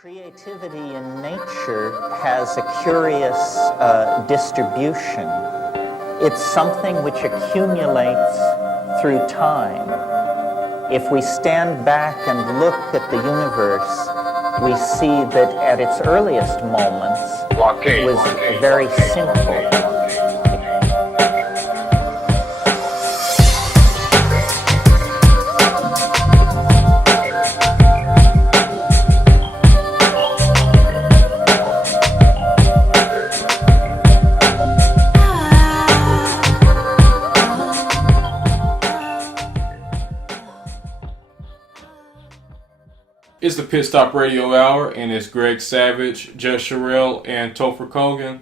Creativity in nature has a curious distribution. It's something which accumulates through time. If we stand back and look at the universe, we see that at its earliest moments, it was very simple. It's the Pit Stop Radio Hour, and it's Greg Savage, Just-Cherrelle, and Topher Kogan.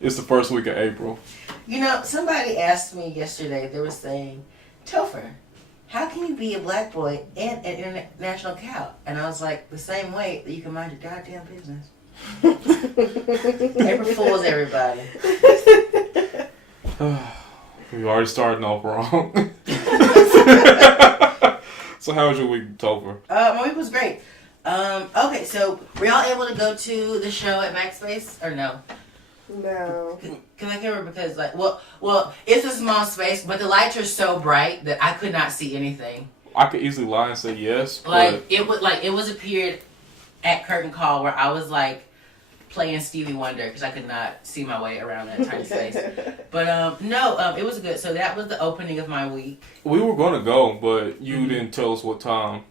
It's the first week of April. You know, somebody asked me yesterday, they were saying, Topher, how can you be a black boy and an international cow? And I was like, the same way that you can mind your goddamn business. April Fools, everybody. We already starting off wrong. So how was your week, Topher? My week was great. Okay, so were y'all able to go to the show at Backspace or no? No. Because I can't remember because well, it's a small space, but the lights are so bright that I could not see anything. I could easily lie and say yes. It was a period at Curtain Call where I was like playing Stevie Wonder because I could not see my way around that tiny space. But it was good. So that was the opening of my week. We were going to go, but you didn't tell us what time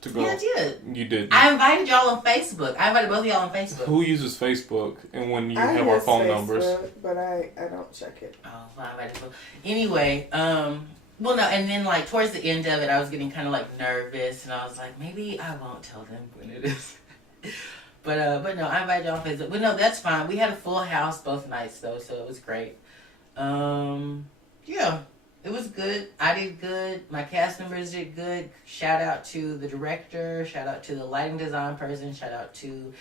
to go. Yeah, I did. You didn't. I invited y'all on Facebook. I invited both of y'all on Facebook. Who uses Facebook? And when you I have our use phone Facebook, numbers? But I don't check it. Oh, well, I invited both. Anyway, and then like towards the end of it, I was getting kind of like nervous, and I was like, maybe I won't tell them when it is. But no, I invited y'all on Facebook. But no, that's fine. We had a full house both nights though, so it was great. Yeah, it was good. I did good. My cast members did good. Shout out to the director. Shout out to the lighting design person. Shout out to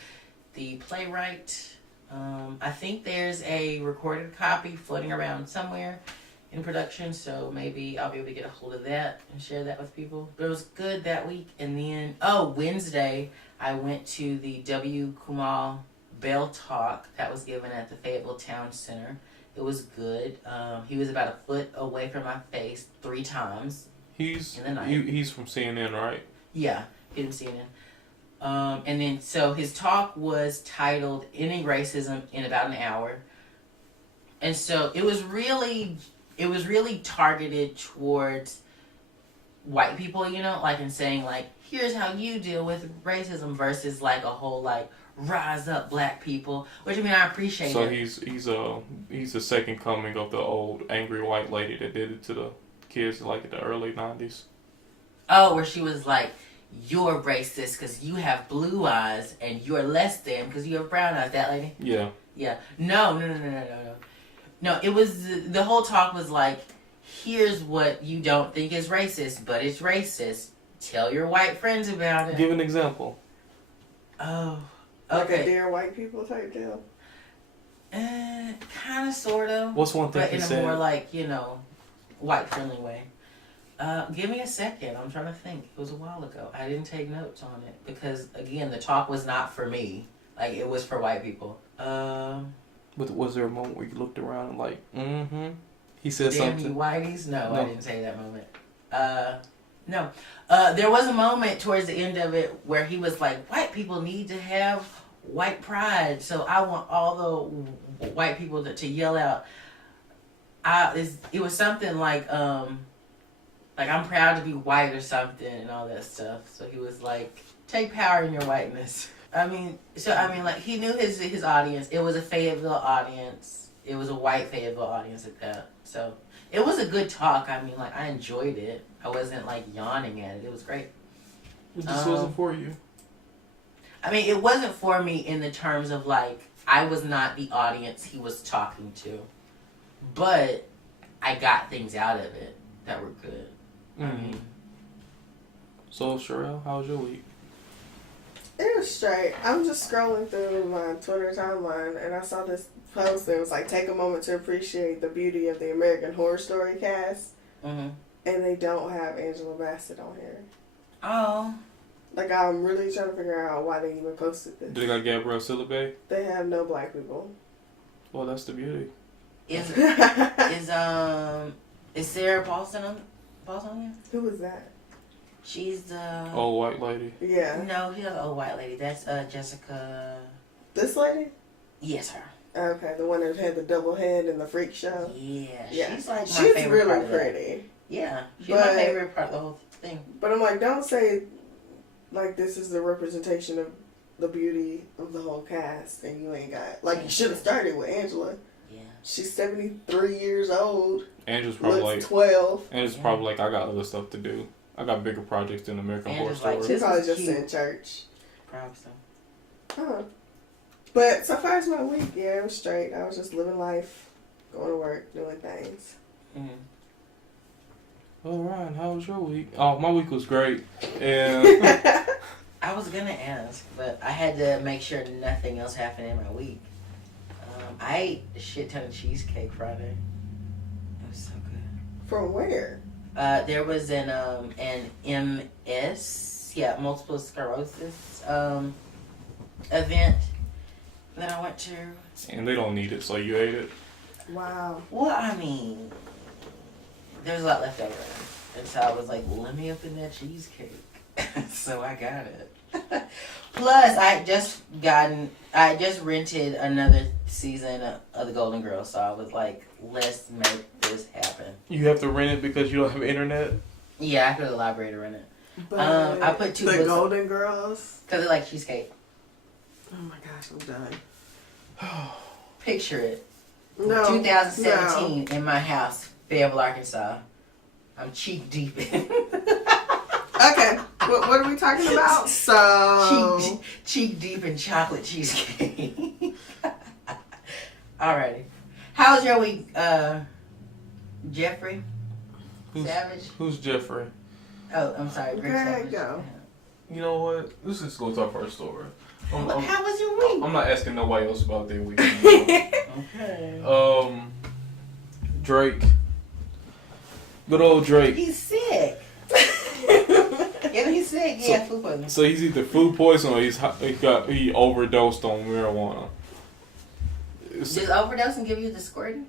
the playwright. I think there's a recorded copy floating around somewhere in production, so maybe I'll be able to get a hold of that and share that with people. But it was good that week. And then, Wednesday, I went to the W. Kumal Bell Talk that was given at the Fayetteville Town Center. It was good. He was about a foot away from my face 3 times. He's in the night. He's from CNN, right? Yeah, he's from CNN. And then, so his talk was titled Ending Racism in About an Hour. And so it was really targeted towards white people, you know, like in saying like, here's how you deal with racism versus like a whole like rise up black people, which I mean I appreciate. So it. he's the second coming of the old angry white lady that did it to the kids like in the early 90s. Oh, where she was like, you're racist because you have blue eyes and you're less than because you have brown eyes. That lady? Yeah. Yeah. No. No, it was, the whole talk was like, here's what you don't think is racist, but it's racist. Tell your white friends about it. Give an example. Oh, Like okay. a Dear White People type deal? Kind of, sort of. What's one thing but he in said? a more like, white-friendly way. Give me a second. I'm trying to think. It was a while ago. I didn't take notes on it because, again, the talk was not for me. Like, it was for white people. But was there a moment where you looked around and like, he said Damn something? you whiteys? No, No. I didn't say that moment. No. There was a moment towards the end of it where he was like, white people need to have white pride. So I want all the white people to yell out. It was something like I'm proud to be white or something and all that stuff. So he was like, take power in your whiteness. Like he knew his audience. It was a Fayetteville audience. It was a white Fayetteville audience at that. So it was a good talk. I mean, like I enjoyed it. I wasn't like yawning at it. It was great. It just wasn't for you. I mean, it wasn't for me in the terms of like I was not the audience he was talking to, but I got things out of it that were good. Mm-hmm. I mean, so Cherrelle, how was your week? It was straight. I'm just scrolling through my Twitter timeline and I saw this post that was like, take a moment to appreciate the beauty of the American Horror Story cast. mm-hmm. And they don't have Angela Bassett on here. Oh. Like, I'm really trying to figure out why they even posted this. Do they got Gabrielle Sidibe? They have no black people. Well, that's the beauty. Is Sarah Paulson on there? Who was that? She's the Old white lady. Yeah. No, she's not the old white lady. That's Jessica. This lady? Yes, her. Okay, the one that had the double head in the freak show. Yeah. She's like my She's favorite part really of that. pretty. Yeah, she's my favorite part of the whole thing. But I'm like, don't say like this is the representation of the beauty of the whole cast, and you ain't got like you should have started with Angela. Yeah. She's 73 years old. Angela's probably looks like 12. Angela's probably like, I got other stuff to do. I got bigger projects than American Horror Angela's like, Story. She's probably is just cute. in church. Probably so. Huh. But so far as my week, yeah, it was straight. I was just living life, going to work, doing things. Mm-hmm. All right, how was your week? Oh, my week was great. And I was gonna ask, but I had to make sure nothing else happened in my week. I ate a shit ton of cheesecake Friday. It was so good. From where? There was an MS, multiple sclerosis event that I went to. they don't need it, so you ate it. Wow. Well, I mean, there's a lot left over, and so I was like, "Let me open that cheesecake." So I got it. Plus, I just rented another season of The Golden Girls, so I was like, "Let's make this happen." You have to rent it because you don't have internet? Yeah, I could have the library to rent it. But I put 2 the books Golden Girls. because I like cheesecake. Oh my gosh, I'm done. Picture it. No. 2017 in my house, Fayetteville, Arkansas. I'm cheek deep in. Okay, what are we talking about? So cheek deep in chocolate cheesecake. Alrighty. How was your week, Jeffrey? Savage? Who's Jeffrey? Oh, I'm sorry, Greg Okay, Savage. go. You know what? Let's just go to our first story. How was your week? I'm not asking nobody else about their week. Okay. Drake. Good old Drake. He's sick. Yeah, he's sick. Yeah, food poisoning. So he's either food poisoning or he overdosed on marijuana. Does overdosing give you the squirting?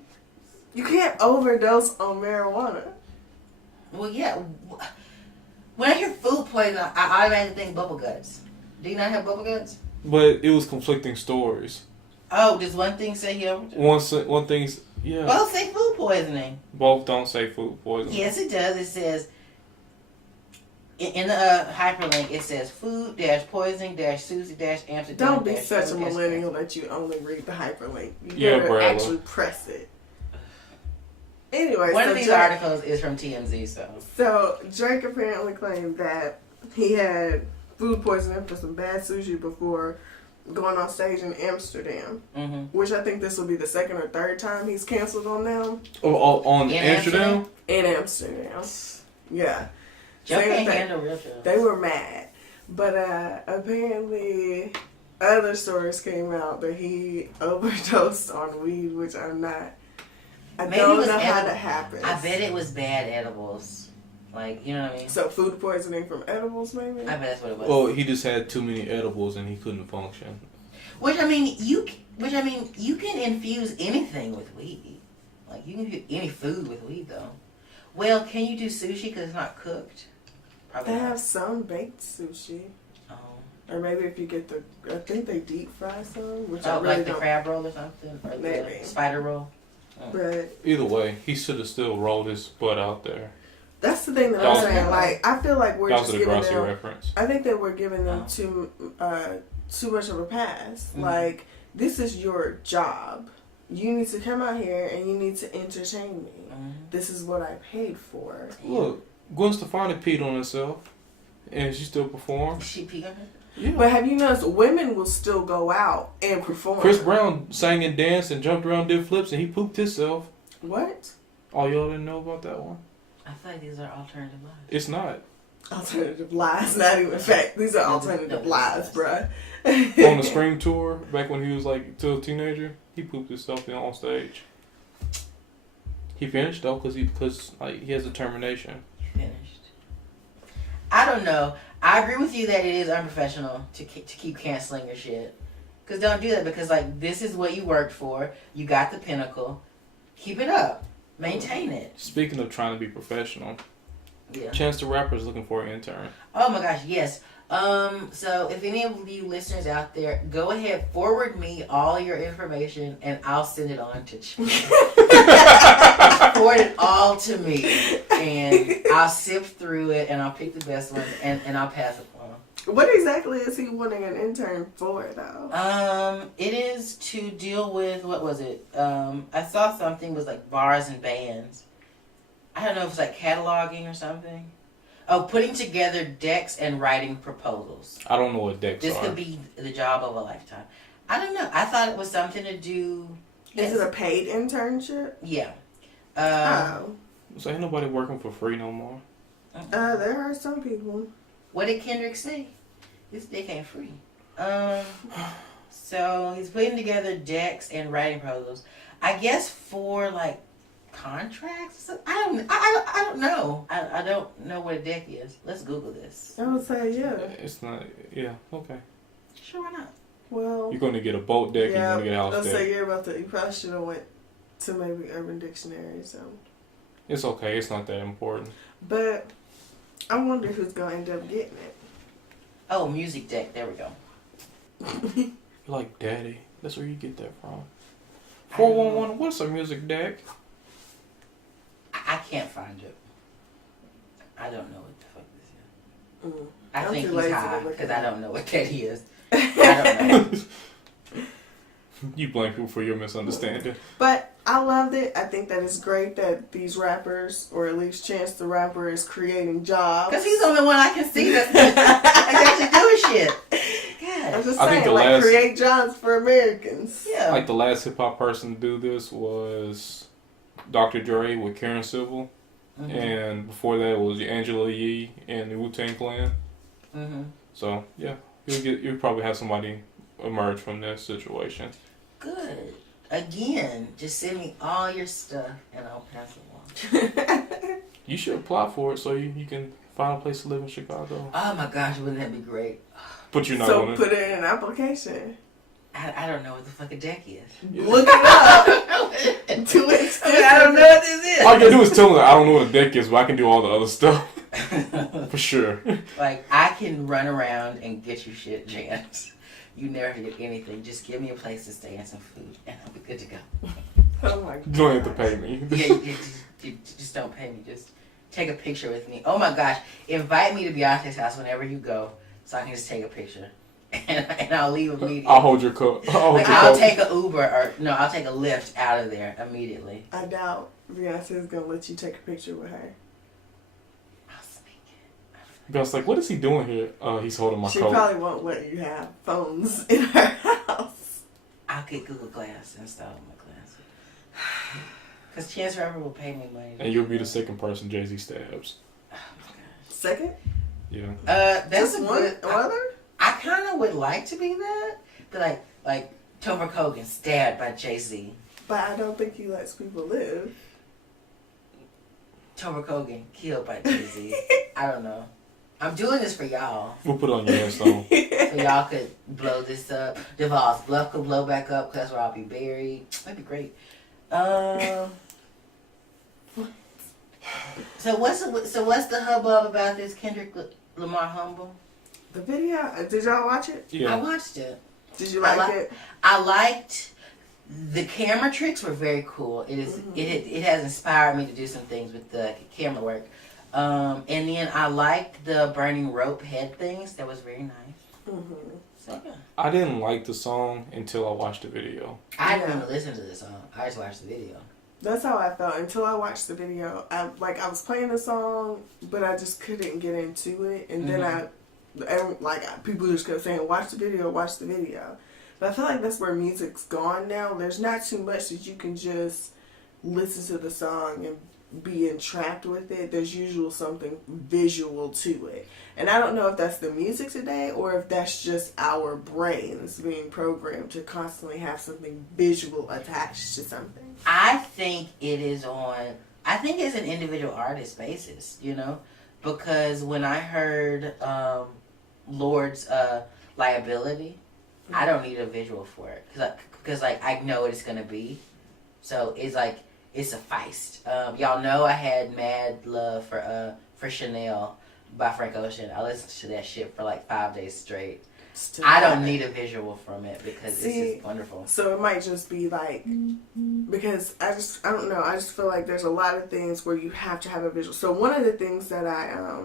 You can't overdose on marijuana. Well, yeah. When I hear food poisoning, I automatically think bubble guts. Do you not have bubble guts? But it was conflicting stories. Oh, does one thing say he overdosed? One thing's, yeah. Both say food poisoning. Both don't say food poisoning. Yes, it does. It says, in the hyperlink, it says food-poisoning-Susie-Amsterdam. Don't be such a millennial that you only read the hyperlink. You Yeah, better Brella. actually press it. Anyway, One so of these Drake, articles is from TMZ, so. So Drake apparently claimed that he had food poisoning for some bad sushi before going on stage in Amsterdam. Mm-hmm. Which I think this will be the second or third time he's canceled on them. On In Amsterdam? In Amsterdam. Yeah. Joe Saying can't that handle real shows. They were mad. But apparently other stories came out that he overdosed on weed, which I'm not. I Maybe don't it was know how edible. that happens. I bet it was bad edibles. Like, you know what I mean? So food poisoning from edibles, maybe? I bet that's what it was. Well, he just had too many edibles and he couldn't function. Which I mean, you can infuse anything with weed. Like you can do any food with weed, though. Well, can you do sushi because it's not cooked? Probably They not. have some baked sushi. Oh, Or maybe if you get I think they deep fry some, which I oh really like the don't. crab roll or something, or Maybe. the spider roll. But Either way, he should have still rolled his butt out there. that's the thing that That I'm was- saying. Like, I feel like we're That was just a giving Degrassi them. reference. I think that we're giving them Oh. too much of a pass. Mhm. Like, this is your job. You need to come out here and you need to entertain me. Mhm. This is what I paid for. Look, Gwen Stefani peed on herself and she still performed. She peed on her? Yeah. But have you noticed women will still go out and perform? Chris Brown sang and danced and jumped around, did flips, and he pooped himself. What? Oh, y'all didn't know about that one? I feel like these are alternative lives. It's not. Alternative lies, not even fact. These are alternative No, lies, bruh. On the Scream tour, back when he was like still a teenager, he pooped himself on stage. He finished though, because he has determination. Finished. I don't know. I agree with you that it is unprofessional to keep canceling your shit. Because don't do that, because like this is what you worked for. You got the pinnacle. Keep it up. Maintain it. Speaking of trying to be professional, Yeah. Chance the Rapper is looking for an intern. Oh my gosh, yes. So if any of you listeners out there, go ahead, forward me all your information and I'll send it on to Chance. Forward it all to me and I'll sift through it and I'll pick the best one and I'll pass it on. What exactly is he wanting an intern for, though? It is to deal with, what was it? I saw something was like bars and bands. I don't know if it's like cataloging or something. Oh, putting together decks and writing proposals. I don't know what decks This are. could be the job of a lifetime. I don't know. I thought it was something to do. Is it a paid internship? Yeah. So ain't nobody working for free no more. There are some people. What did Kendrick say? This dick ain't free. So he's putting together decks and writing proposals. I guess for like contracts. I don't know. I don't know what a deck is. Let's Google this. I would say, yeah. It's not. Yeah. Okay. Sure, why not? Well, You're going to get a boat deck. yeah, You're going to get a house I'll deck. say you probably should have went to maybe Urban Dictionary or something. It's okay. It's not that important. But I wonder who's going to end up getting it. Oh, music deck. There we go. You're like, Daddy. That's where you get that from. 411. What's a music deck? I can't find it. I don't know what the fuck this is. Mm. I I'm think too he's lazy to high look because it I up. don't know what that is. I don't know. You blame people for your misunderstanding. But I loved it. I think that it's great that these rappers, or at least Chance the Rapper, is creating jobs. Because he's the only one I can see that's actually doing shit. I'm God. just I think saying, the like, last- create jobs for Americans. Yeah. Like the last hip hop person to do this was Dr. Dre with Karen Civil. Mhm. And before that was Angela Yee and the Wu-Tang Clan. Mhm. So, yeah. You'll probably have somebody emerge from that situation. Good. Again, just send me all your stuff and I'll pass it along. You should apply for it so you can find a place to live in Chicago. Oh my gosh, wouldn't that be great? But you're not So going put it in an application. I don't know what the fuck a deck is. Look it up. To it. I don't know what this is. All you gotta do is tell them I don't know what a deck is, but I can do all the other stuff. For sure. Like, I can run around and get you shit, Jans. You never have to get anything. Just give me a place to stay and some food, and I'll be good to go. Oh my God. You don't have to pay me. Yeah, you just don't pay me. Just take a picture with me. Oh my gosh. Invite me to Beyonce's house whenever you go so I can just take a picture. And I'll leave immediately. I'll hold your cup. I'll take an Uber I'll take a Lyft out of there immediately. I doubt Beyonce is going to let you take a picture with her. I'll sneak it. Gus like, what is he doing here? He's holding my She coat. probably won't let you have phones in her house. I'll get Google Glass and install my glasses. Because Chance the Rapper will pay me money. And you'll be the second person Jay-Z stabs. Oh my gosh. Second? Yeah. That's Just a one good. other? I kind of would like to be that, but like Topher Kogan stabbed by Jay-Z. But I don't think he lets people live. Topher Kogan killed by Jay-Z. I don't know. I'm doing this for y'all, We'll put it on your headstone. so y'all could blow this up. Duval's Bluff could blow back up, because that's where I'll be buried. That'd be great. So what's the hubbub about this Kendrick Lamar Humble? The video, did y'all watch it? I Yeah. watched it. Did you like it? I liked the camera tricks were very cool. It has inspired me to do some things with the camera work. And then I liked the burning rope head things. That was very nice. Mm-hmm. So yeah. I didn't like the song until I watched the video. I didn't even listen to the song. I just watched the video. That's how I felt until I watched the video. I was playing the song, but I just couldn't get into it. And then people just kept saying, watch the video. But I feel like that's where music's gone now. There's not too much that you can just listen to the song and be entrapped with it. There's usually something visual to it. And I don't know if that's the music today or if that's just our brains being programmed to constantly have something visual attached to something. I think it's an individual artist basis, you know? because when I heard Lord's liability, I don't need a visual for it because like I know what it's gonna be, so it's like it sufficed. Y'all know I had mad love for Chanel by Frank Ocean. I listened to that shit for like 5 days straight. I don't need a visual from it because it's just wonderful. So it might just be like, because I don't know. I just feel like there's a lot of things where you have to have a visual. So one of the things that I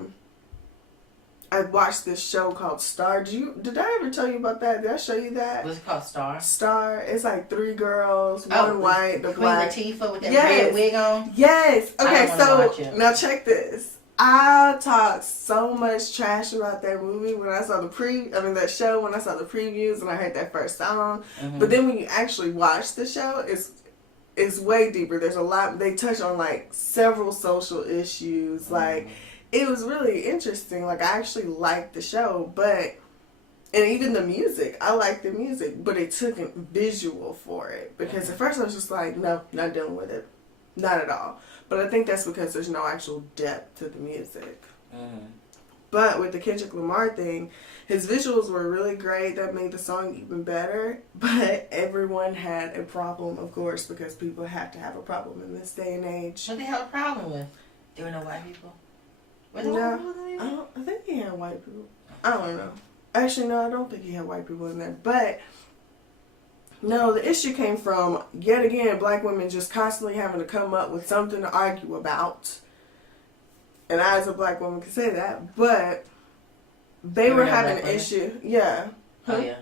watched this show called Star. Did I ever tell you about that? Did I show you that? What's it called? Star? Star. It's like 3 girls, one white, the Queen black. Latifah with that red wig on? Yes. Okay, so watch it. now check this. I talked so much trash about that movie when I saw that show when I saw the previews and I heard that first song. Mm-hmm. But then when you actually watch the show, it's way deeper. There's a lot. They touch on like several social issues. Mm-hmm. Like it was really interesting. Like I actually liked the show, and even the music. I liked the music, but it took a visual for it because at first I was just like, no, not dealing with it, not at all. But I think that's because there's no actual depth to the music. Mm. But with the Kendrick Lamar thing, his visuals were really great. That made the song even better. But everyone had a problem, of course, because people have to have a problem in this day and age. What they have a problem with? There were no white people? I think he had white people. I don't know. Actually, no, I don't think he had white people in there. But no, the issue came from, yet again, black women just constantly having to come up with something to argue about. And I, as a black woman, can say that. But they were having an issue. Yeah. Oh, yeah.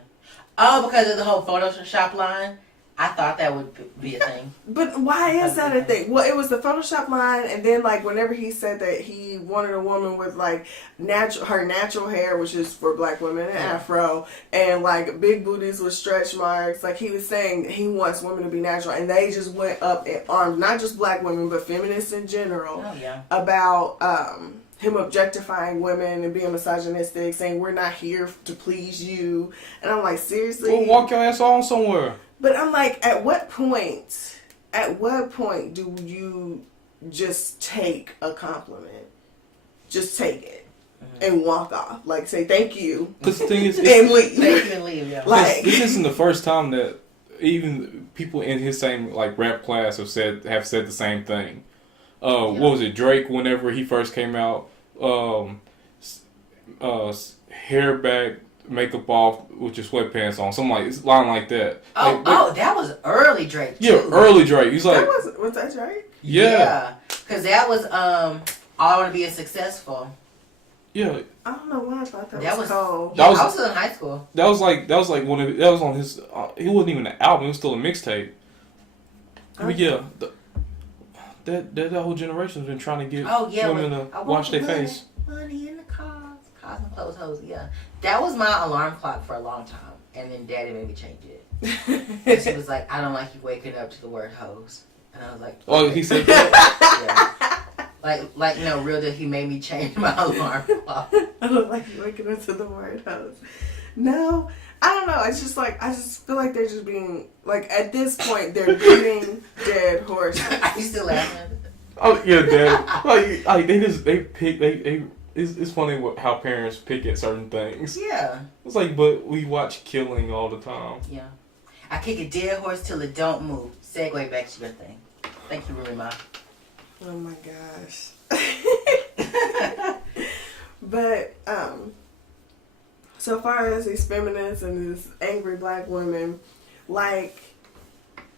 Oh, because of the whole Photoshop line? I thought that would be a thing. But why is that a thing? Well, it was the Photoshop line, and then like whenever he said that he wanted a woman with like her natural hair, which is for black women, an afro, and like big booties with stretch marks, like he was saying he wants women to be natural, and they just went up in arms, not just black women, but feminists in general, about him objectifying women and being misogynistic, saying we're not here to please you, and I'm like, seriously? Well, walk your ass on somewhere. But I'm like, at what point do you just take a compliment? Just take it and walk off. Like, say thank you. Because the thing is, and leave. Thank you and leave, yeah. Like, this isn't the first time that even people in his same like rap class have said the same thing. What was it? Drake, whenever he first came out, hair back, makeup off with your sweatpants on, something like line like that. That was early Drake too. Yeah, early Drake. He's like, was that Drake? Yeah, because that was All I Want to Be is Successful. Yeah, I don't know why I thought that was cold. I was in high school. That was like one of that was on his. He wasn't even an album. It was still a mixtape. But yeah, that whole generation's been trying to get women to wash their face. Money in the cars and clothes, hoes. Yeah, that was my alarm clock for a long time, and then Daddy made me change it. Because he was like, "I don't like you waking up to the word hoes," and I was like, "Oh, he said that." Yeah. Like no, real deal. He made me change my alarm clock. I don't like you waking up to the word hoes. No, I don't know. It's just like I just feel like they're just being like at this point they're beating dead horses. Are you still laughing? Oh yeah, Dad. Like they pick. It's funny how parents pick at certain things. Yeah. It's like, but we watch killing all the time. Yeah. I kick a dead horse till it don't move. Segue back to your thing. Thank you, Rumi Ma. Oh my gosh. But so far as these feminists and these angry black women, like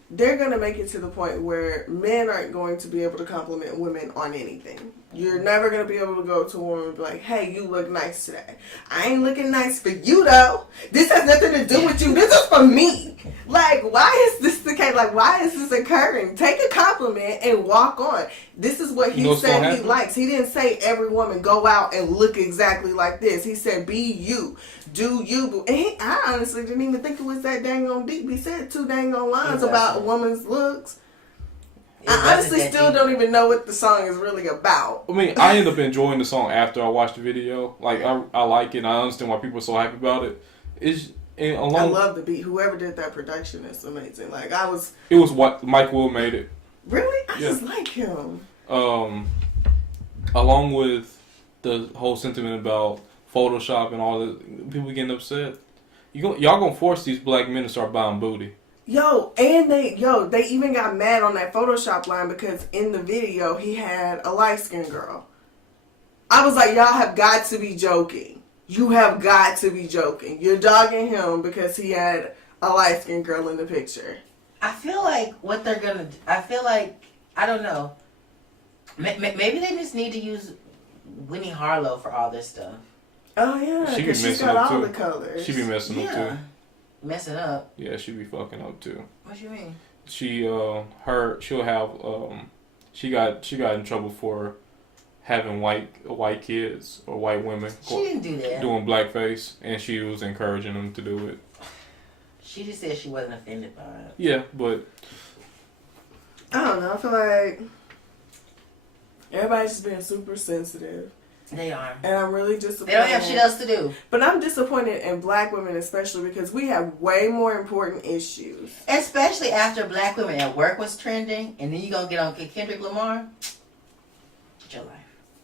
they're gonna make it to the point where men aren't going to be able to compliment women on anything. You're never going to be able to go to a woman and be like, hey, you look nice today. I ain't looking nice for you, though. This has nothing to do with you. This is for me. Like, why is this the case? Like, why is this occurring? Take a compliment and walk on. This is what he said he likes. He didn't say every woman go out and look exactly like this. He said be you. Do you. And I honestly didn't even think it was that dang on deep. He said 2 dang on lines about a woman's looks. I honestly still don't even know what the song is really about. I mean, I ended up enjoying the song after I watched the video. Like, I like it, and I understand why people are so happy about it. I love the beat. Whoever did that production is amazing. Like, It was what Mike Will made it. Really? I just like him. Along with the whole sentiment about Photoshop and all the people getting upset. Y'all gonna force these black men to start buying booty. They even got mad on that Photoshop line because in the video he had a light-skinned girl. I was like, y'all have got to be joking. You have got to be joking. You're dogging him because he had a light-skinned girl in the picture. I feel like what they're gonna do, I don't know. Maybe they just need to use Winnie Harlow for all this stuff. Oh yeah, because she's got all the colors. She be messing up too. Messing up? Yeah, she be fucking up too. What you mean? She got in trouble for having white kids or white women. She didn't do that. Doing blackface, and she was encouraging them to do it. She just said she wasn't offended by it. Yeah, but I don't know. I feel like everybody's just being super sensitive. They are. And I'm really disappointed. They don't have shit else to do. But I'm disappointed in black women especially because we have way more important issues. Especially after black women at work was trending, and then you gonna get on Kendrick Lamar. Get your life.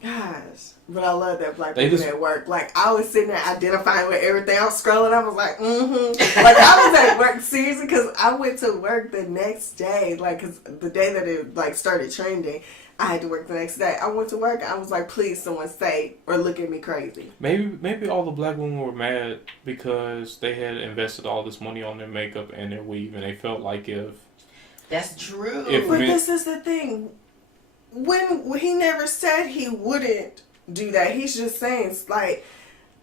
Gosh. But I love that black women at work. Like, I was sitting there identifying with everything. I was scrolling. I was like, Like, I was at work seriously because I went to work the next day. Like, because the day that it, like, started trending, I had to work the next day. I went to work. I was like, please, someone say or look at me crazy. Maybe all the black women were mad because they had invested all this money on their makeup and their weave, and they felt like if... That's true. But this is the thing. When he never said he wouldn't do that. He's just saying, like,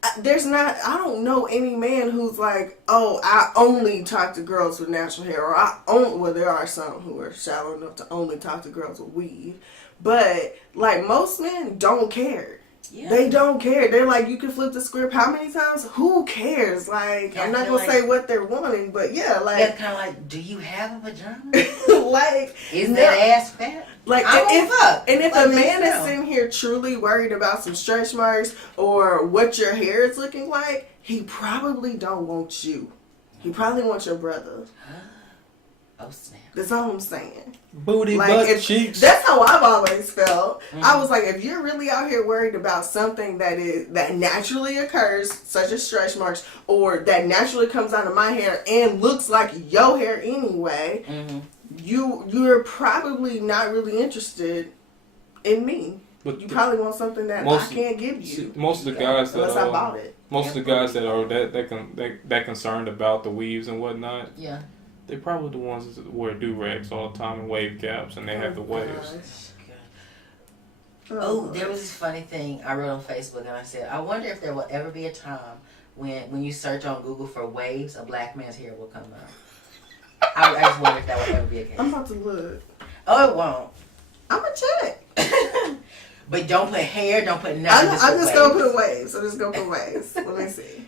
I don't know any man who's like, oh, I only talk to girls with natural hair, or there are some who are shallow enough to only talk to girls with weave, but like most men don't care. Yeah. They don't care. They're like, you can flip the script how many times? Who cares? Like, yeah, I'm not gonna say what they're wanting, but yeah, like, it's kind of like, do you have a vagina? Like, is that ass fat? Like, if a man is sitting here truly worried about some stretch marks or what your hair is looking like, he probably don't want you. He probably wants your brother. Oh snap! That's all I'm saying. Booty, like, butt, cheeks. That's how I've always felt. I was like, if you're really out here worried about something that naturally occurs, such as stretch marks, or that naturally comes out of my hair and looks like your hair anyway, you're probably not really interested in me. But you probably want something that I can't give you. Most of the guys unless I bought it. Most of the guys that are that concerned about the weaves and whatnot. Yeah. They're probably the ones that wear do-rags all the time and wave caps, and they have the waves. Oh, there was this funny thing I wrote on Facebook, and I said, I wonder if there will ever be a time when you search on Google for waves, a black man's hair will come up. I just wonder if that will ever be a case. I'm about to look. Oh, it won't. I'm going to check. But don't put hair, don't put nothing. I'm just going to put waves. I'm just going to put waves. Let me see.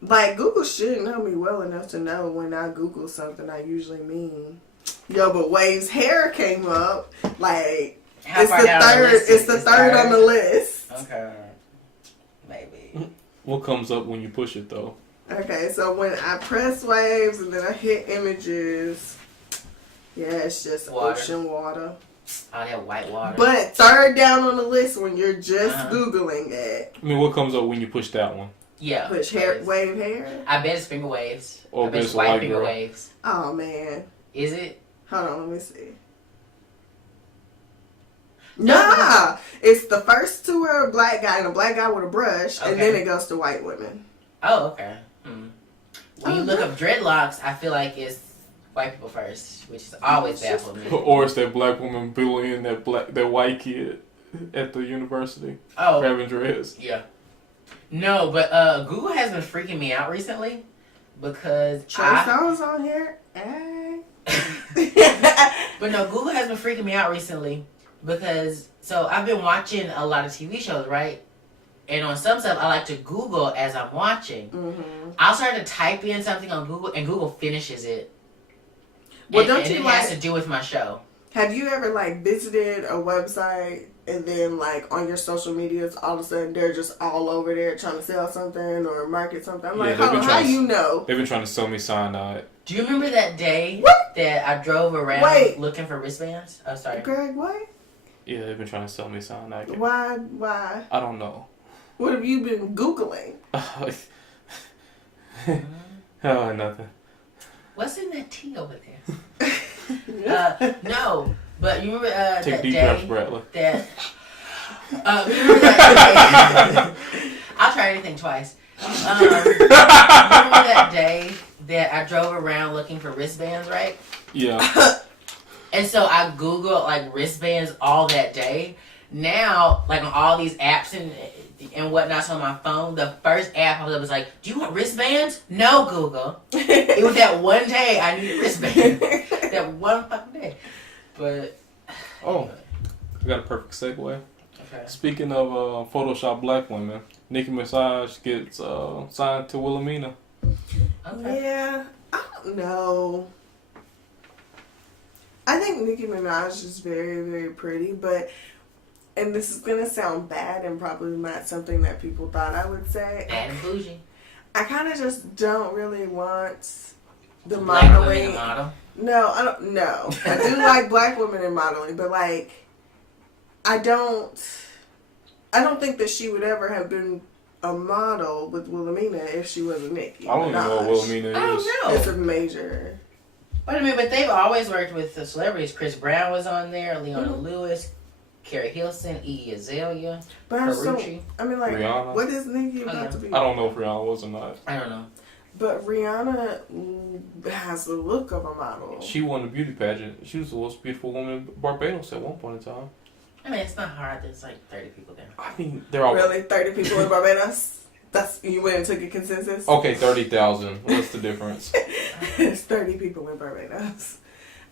Like, Google should know me well enough to know when I Google something I usually mean. Yo, but Wave's hair came up. Like, it's the third on the list. Okay. Maybe. What comes up when you push it, though? Okay, so when I press Waves and then I hit images, yeah, it's just ocean water. Oh, that white water. But third down on the list when you're just Googling it. I mean, what comes up when you push that one? Yeah. Push wave hair? I bet it's finger waves. Or I bet it's white finger waves. Oh, man. Is it? Hold on, let me see. Nah! It's the first two are a black guy and a black guy with a brush, and then it goes to white women. Oh, okay. When you look up dreadlocks, I feel like it's white people first, which is always baffled me. Or it's that black woman bullying that white kid at the university. Oh. Having dreads. Yeah. No, but Google has been freaking me out recently because I was on here. Hey. But no, Google has been freaking me out recently because I've been watching a lot of TV shows, right? And on some stuff, I like to Google as I'm watching. I'll start to type in something on Google, and Google finishes it. Well, and it has to do with my show. Have you ever visited a website and then on your social medias, all of a sudden they're just all over there trying to sell something or market something? I'm how do you know? They've been trying to sell me cyanide. Do you remember that day that I drove around looking for wristbands? Oh, sorry. Greg, what? Yeah, they've been trying to sell me something. Why? I don't know. What have you been Googling? Oh, nothing. What's in that tea over there? No, but you remember Take that deep day breaths, Bradley. remember that day? I'll try anything twice. Remember that day that I drove around looking for wristbands, right? Yeah. And so I Googled like wristbands all that day. Now, like on all these apps and whatnot on my phone, the first app I was like, "Do you want wristbands?" No, Google. It was that one day I needed wristbands. That one fucking day. But Oh, I got a perfect segue. okay. Speaking of Photoshop black women, Nicki Minaj gets signed to Wilhelmina. Okay. Yeah, I don't know. I think Nicki Minaj is very, very pretty, but, and this is going to sound bad and probably not something that people thought I would say. Bad and bougie. I kind of just don't really want the Black women modeling. to model. No, I don't. No, I do like black women in modeling, but like, I don't think that she would ever have been a model with Wilhelmina if she wasn't Nicki. I don't even know what Wilhelmina is. I don't know. It's a major. Wait a minute, but they've always worked with the celebrities. Chris Brown was on there, Leona Lewis, Carrie Hilson, Iggy Azalea, But I'm so, Ferrucci. I mean, like, Rihanna. what is Nicki about yeah. to be? I don't know if Rihanna was or not. I don't know. But Rihanna has the look of a model. She won the beauty pageant. She was the most beautiful woman in Barbados at one point in time. I mean, it's not hard. There's like 30 people there. I mean, they're all... Really? 30 people in Barbados? You went and took a consensus? Okay, 30,000. What's the difference? It's 30 people in Barbados.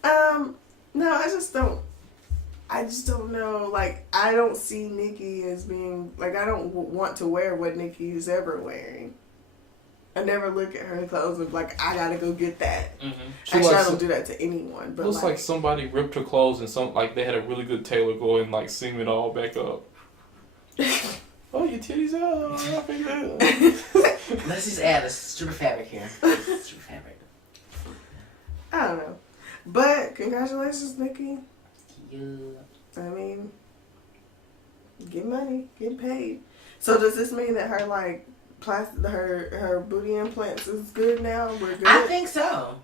No, I just don't know. Like, I don't see Nicki as being, like, I don't want to wear what Nicki is ever wearing. I never look at her clothes and be like, I gotta go get that. Mm-hmm. Actually, I don't do that to anyone. But Looks like somebody ripped her clothes and they had a really good tailor go and like seam it all back up. Oh, your titties out. Let's just add a strip of fabric here. Strip of fabric. I don't know. But congratulations, Nicki. Yeah. I mean, get money, get paid. So does this mean that her like her booty implants is good now? We're good. I think so.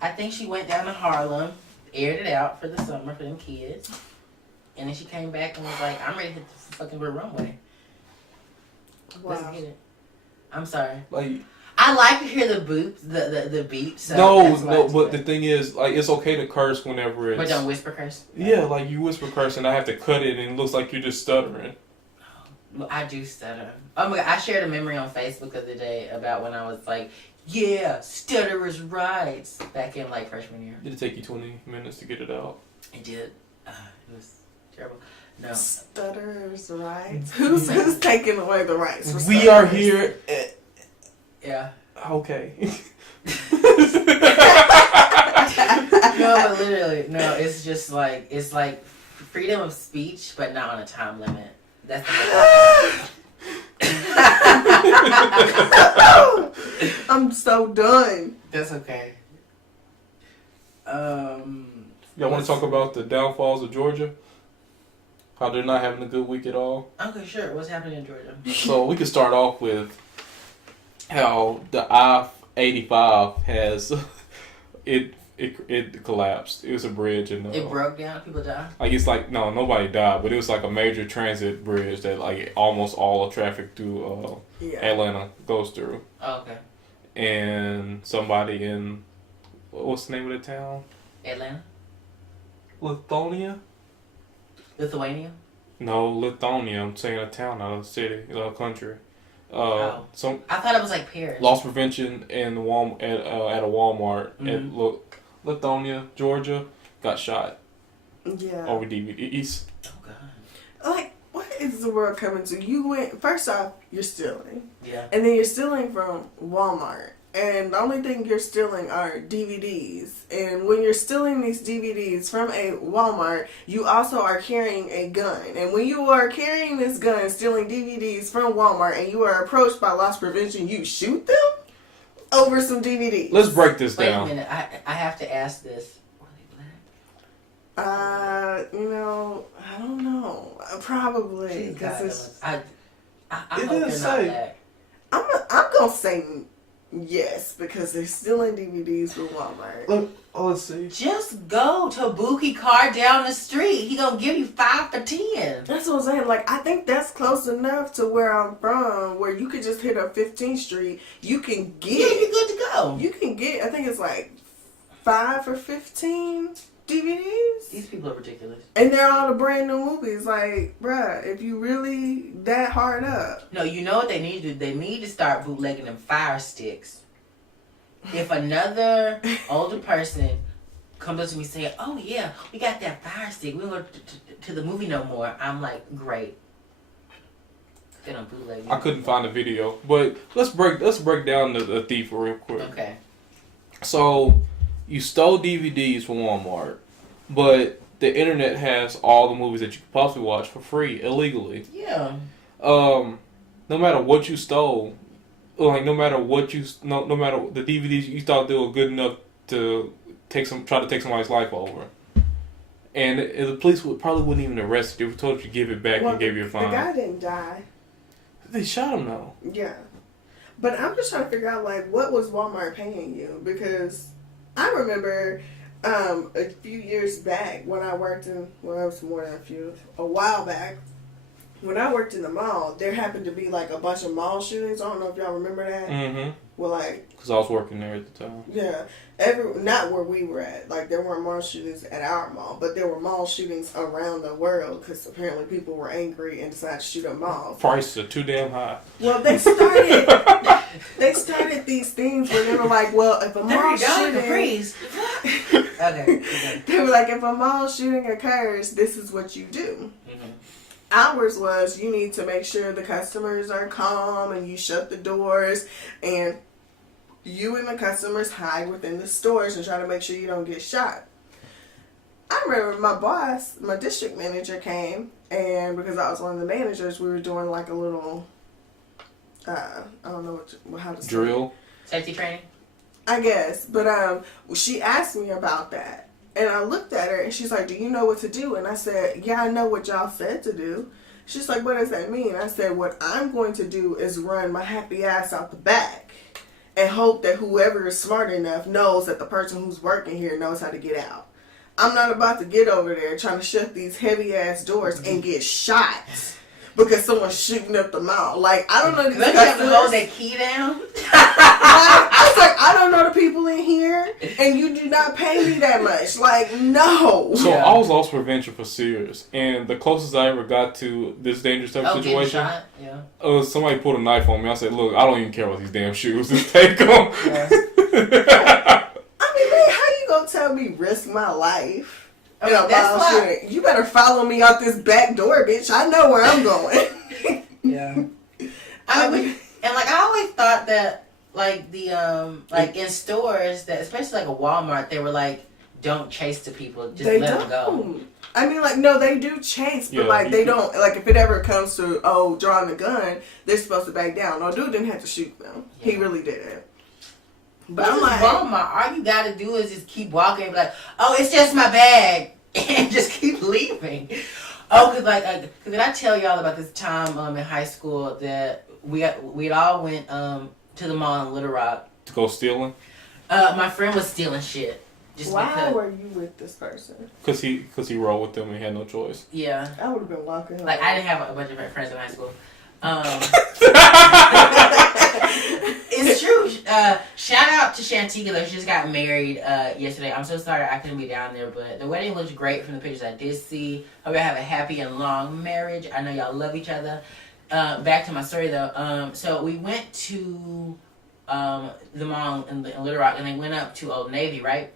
I think she went down to Harlem, aired it out for the summer for them kids, and then she came back and was like, "I'm ready to hit the fucking runway. Wow. Let's get it." I'm sorry. Like, I like to hear the boop, the beep. So no, but the thing is, like, it's okay to curse whenever it's... But don't whisper curse. Yeah, like, you whisper curse and I have to cut it and it looks like you're just stuttering. Well, I do stutter. Oh my God, I shared a memory on Facebook the other day about when I was like, yeah, stutterer's rights, back in like freshman year. Did it take you 20 minutes to get it out? It did. It was terrible. No. Stutterers' rights. Who's taking away the rights? For We are here. Yeah. Okay. No, but literally, no. It's just like freedom of speech, but not on a time limit. That's I'm so done. That's okay. Y'all want to talk about the downfalls of Georgia? How they're not having a good week at all? Okay, sure. What's happening in Georgia? So we can start off with how the I-85 has it collapsed. It was a bridge and It broke down. People died. like it's like no, nobody died, but it was like a major transit bridge that like almost all the traffic through Atlanta goes through. Oh, okay. And somebody in what's the name of the town? Atlanta? Lithonia? Lithuania? No, Lithonia. I'm saying a town, not a city, a country. So I thought it was like Paris. Loss prevention in at a Walmart at Lithonia, Georgia, got shot. Yeah. Over DVDs. Oh God. Like, what is the world coming to? You went, first off, you're stealing. Yeah. And then you're stealing from Walmart. And the only thing you're stealing are DVDs. And when you're stealing these DVDs from a Walmart, you also are carrying a gun. And when you are carrying this gun, stealing DVDs from Walmart, and you are approached by loss prevention, you shoot them over some DVDs. Let's break this down. Wait a minute. I have to ask this. Were they black? I don't know. Probably because I it hope didn't they're say. not back. I'm gonna say yes because they're still in DVDs with Walmart. Look, let's see. Just go to Buki car down the street. He gonna give you 5 for 10. That's what I'm saying. Like, I think that's close enough to where I'm from, where you could just hit up 15th Street. You can get. Yeah, you're good to go. You can get. I think it's like 5 or 15 DVDs. These people are ridiculous. And they're all the brand new movies. Like, bruh, if you really that hard up. No, you know what they need to do? They need to start bootlegging them Fire Sticks. If another older person comes up to me saying, "Oh yeah, we got that Fire Stick. We don't go to the movie no more," I'm like, "Great." They don't bootleg. I couldn't find a video, but let's break down the thief real quick. Okay. So, you stole DVDs from Walmart, but the internet has all the movies that you could possibly watch for free illegally. Yeah. No matter what you stole, like no matter the DVDs you thought they were good enough to try to take somebody's life over, and the police probably wouldn't even arrest you. They were told you to give it back and gave you a fine. The guy didn't die. They shot him though. Yeah, but I'm just trying to figure out like what was Walmart paying you, because I remember a few years back when I worked in, well, it was more than a while back, when I worked in the mall, there happened to be like a bunch of mall shootings. I don't know if y'all remember that. Mm-hmm. Well, like, because I was working there at the time. Yeah, not where we were at. Like, there weren't mall shootings at our mall, but there were mall shootings around the world because apparently people were angry and decided to shoot up malls. Prices are too damn high. Well, they started these things where they were like, well, if a mall shooting, Okay. They were like, if a mall shooting occurs, this is what you do. Mm-hmm. Ours was, you need to make sure the customers are calm and you shut the doors and you and the customers hide within the stores and try to make sure you don't get shot. I remember my boss, my district manager came, and because I was one of the managers, we were doing like a little, I don't know how to say drill. Safety training? I guess. But she asked me about that. And I looked at her and she's like, do you know what to do? And I said, yeah, I know what y'all said to do. She's like, what does that mean? I said, what I'm going to do is run my happy ass out the back and hope that whoever is smart enough knows that the person who's working here knows how to get out. I'm not about to get over there trying to shut these heavy ass doors and get shot because someone's shooting up the mall. Like, I don't know these customers. You have to hold that key down? I was like, I don't know the people in here, and you do not pay me that much. Like, no. So I was loss prevention for Sears, and the closest I ever got to this dangerous type of situation, somebody pulled a knife on me. I said, look, I don't even care about these damn shoes. Just take them. Yeah. I mean, man, how you gonna tell me risk my life? That's why. You better follow me out this back door, bitch. I know where I'm going. Yeah. I mean, and like I always thought that like the like in stores that especially like a Walmart, they were like, don't chase the people, just let them go. I mean, like, no, they do chase, but like they don't, like, if it ever comes to drawing a gun, they're supposed to back down. No, dude didn't have to shoot them. Yeah. He really didn't. But I'm like, Walmart, all you gotta do is just keep walking and be like, oh, it's just my bag, and just keep leaving. Oh, cause did I tell y'all about this time in high school that we all went to the mall in Little Rock to go stealing? My friend was stealing shit. Why were you with this person? Cause he rolled with them and he had no choice. Yeah, I would have been walking. Like I didn't have a bunch of friends in high school. It's true. Shout out to Shantigula. She just got married yesterday. I'm so sorry I couldn't be down there, but the wedding looks great from the pictures I did see. Hope y'all have a happy and long marriage. I know y'all love each other. Back to my story though. So we went to the mall in Little Rock, and they went up to Old Navy, right?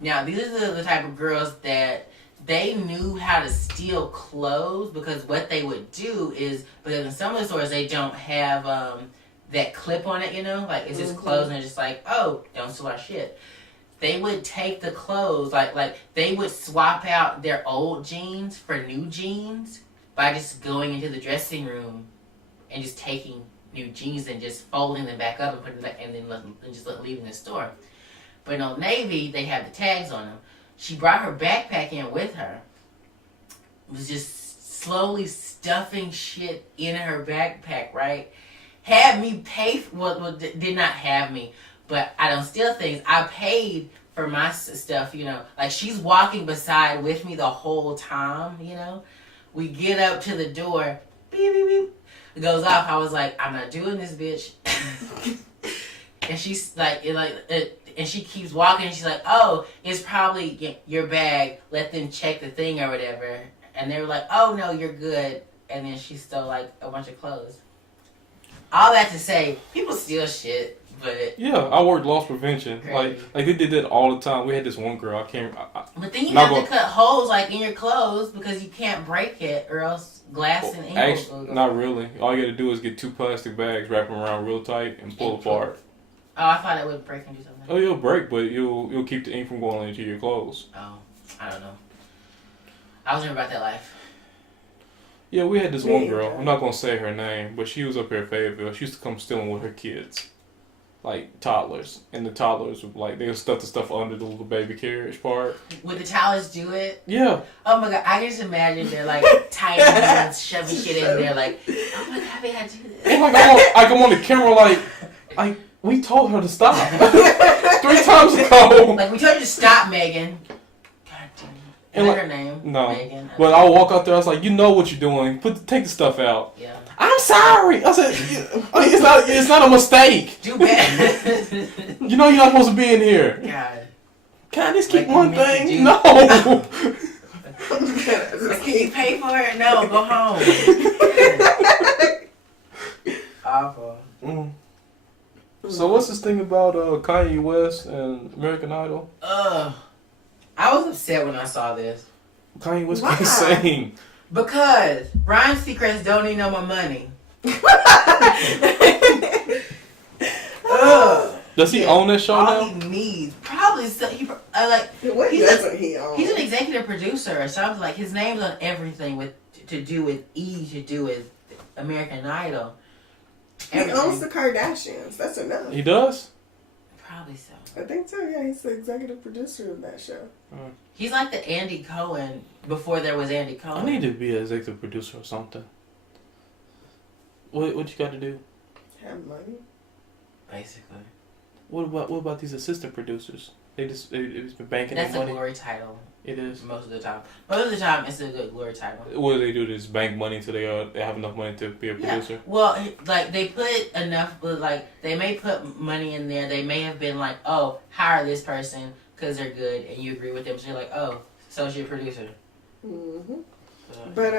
Now these are the type of girls that they knew how to steal clothes, because what they would do is, because in some of the stores they don't have that clip on it, you know, like it's just clothes and it's just like, oh, don't steal our shit. They would take the clothes, like they would swap out their old jeans for new jeans by just going into the dressing room and just taking new jeans and just folding them back up and putting them back, and then just leaving the store. But in Old Navy, they have the tags on them. she brought her backpack in with her. Was just slowly stuffing shit in her backpack, right? Had me pay, did not have me, but I don't steal things. I paid for my stuff, you know. Like, she's walking beside with me the whole time, you know. We get up to the door, beep, beep, beep. It goes off. I was like, I'm not doing this, bitch. And she's like, and she keeps walking, and she's like, oh, it's probably your bag. Let them check the thing or whatever. And they were like, oh, no, you're good. And then she stole, like, a bunch of clothes. All that to say, people steal shit, but... Yeah, I worked loss prevention. Crazy. Like they did that all the time. We had this one girl, But then you have to cut holes, like, in your clothes because you can't break it or else glass and ink will go. Not really. All you gotta do is get 2 plastic bags, wrap them around real tight, and pull apart. Oh, I thought it would break and do something. Oh, you'll break, but you'll keep the ink from going into your clothes. Oh, I don't know. I was never about that life. Yeah, we had this one girl. I'm not gonna say her name, but she was up here at Fayetteville. She used to come stealing with her kids, like toddlers, and the toddlers would like they'll stuff the stuff under the little baby carriage part. Would the toddlers do it? Yeah. Oh my god, I can just imagine they're like tiny hands shoving shit in there, like, oh my god, they had to do this. And like I'm on the camera, like we told her to stop 3 times ago. Like, we told you to stop, Megan. God damn it. And Is like, her name? no. Megan. But I'll walk out there. I was like, you know what you're doing. Take the stuff out. Yeah. I'm sorry. I said, it's not a mistake. Do better. You know you're not supposed to be in here. God. Can I just keep Like, one you meant to thing? do- No. Can you pay for it? No, go home. Awful. So what's this thing about Kanye West and American Idol? I was upset when I saw this. Kanye West Why? can't sing. Because Ryan Seacrest don't need no more money. Does he own that show All now? he needs, probably, so like, What he's doesn't he own? he's an executive producer or something. Like, his name's on everything to do with American Idol. He owns the Kardashians. That's enough. He does? Probably so. I think so, yeah. He's the executive producer of that show. He's like the Andy Cohen before there was Andy Cohen. I need to be an executive producer or something. What you got to do? Have money. Basically. What about these assistant producers? They've just been banking their That's a money. glory title. It is. Most of the time. Most of the time, it's a good glory title. What do they do? They just bank money until they have enough money to be a producer? Yeah. Well, like, they put enough, like, they may put money in there. They may have been like, oh, hire this person because they're good, and you agree with them. So you're like, oh, associate producer. Mm-hmm. But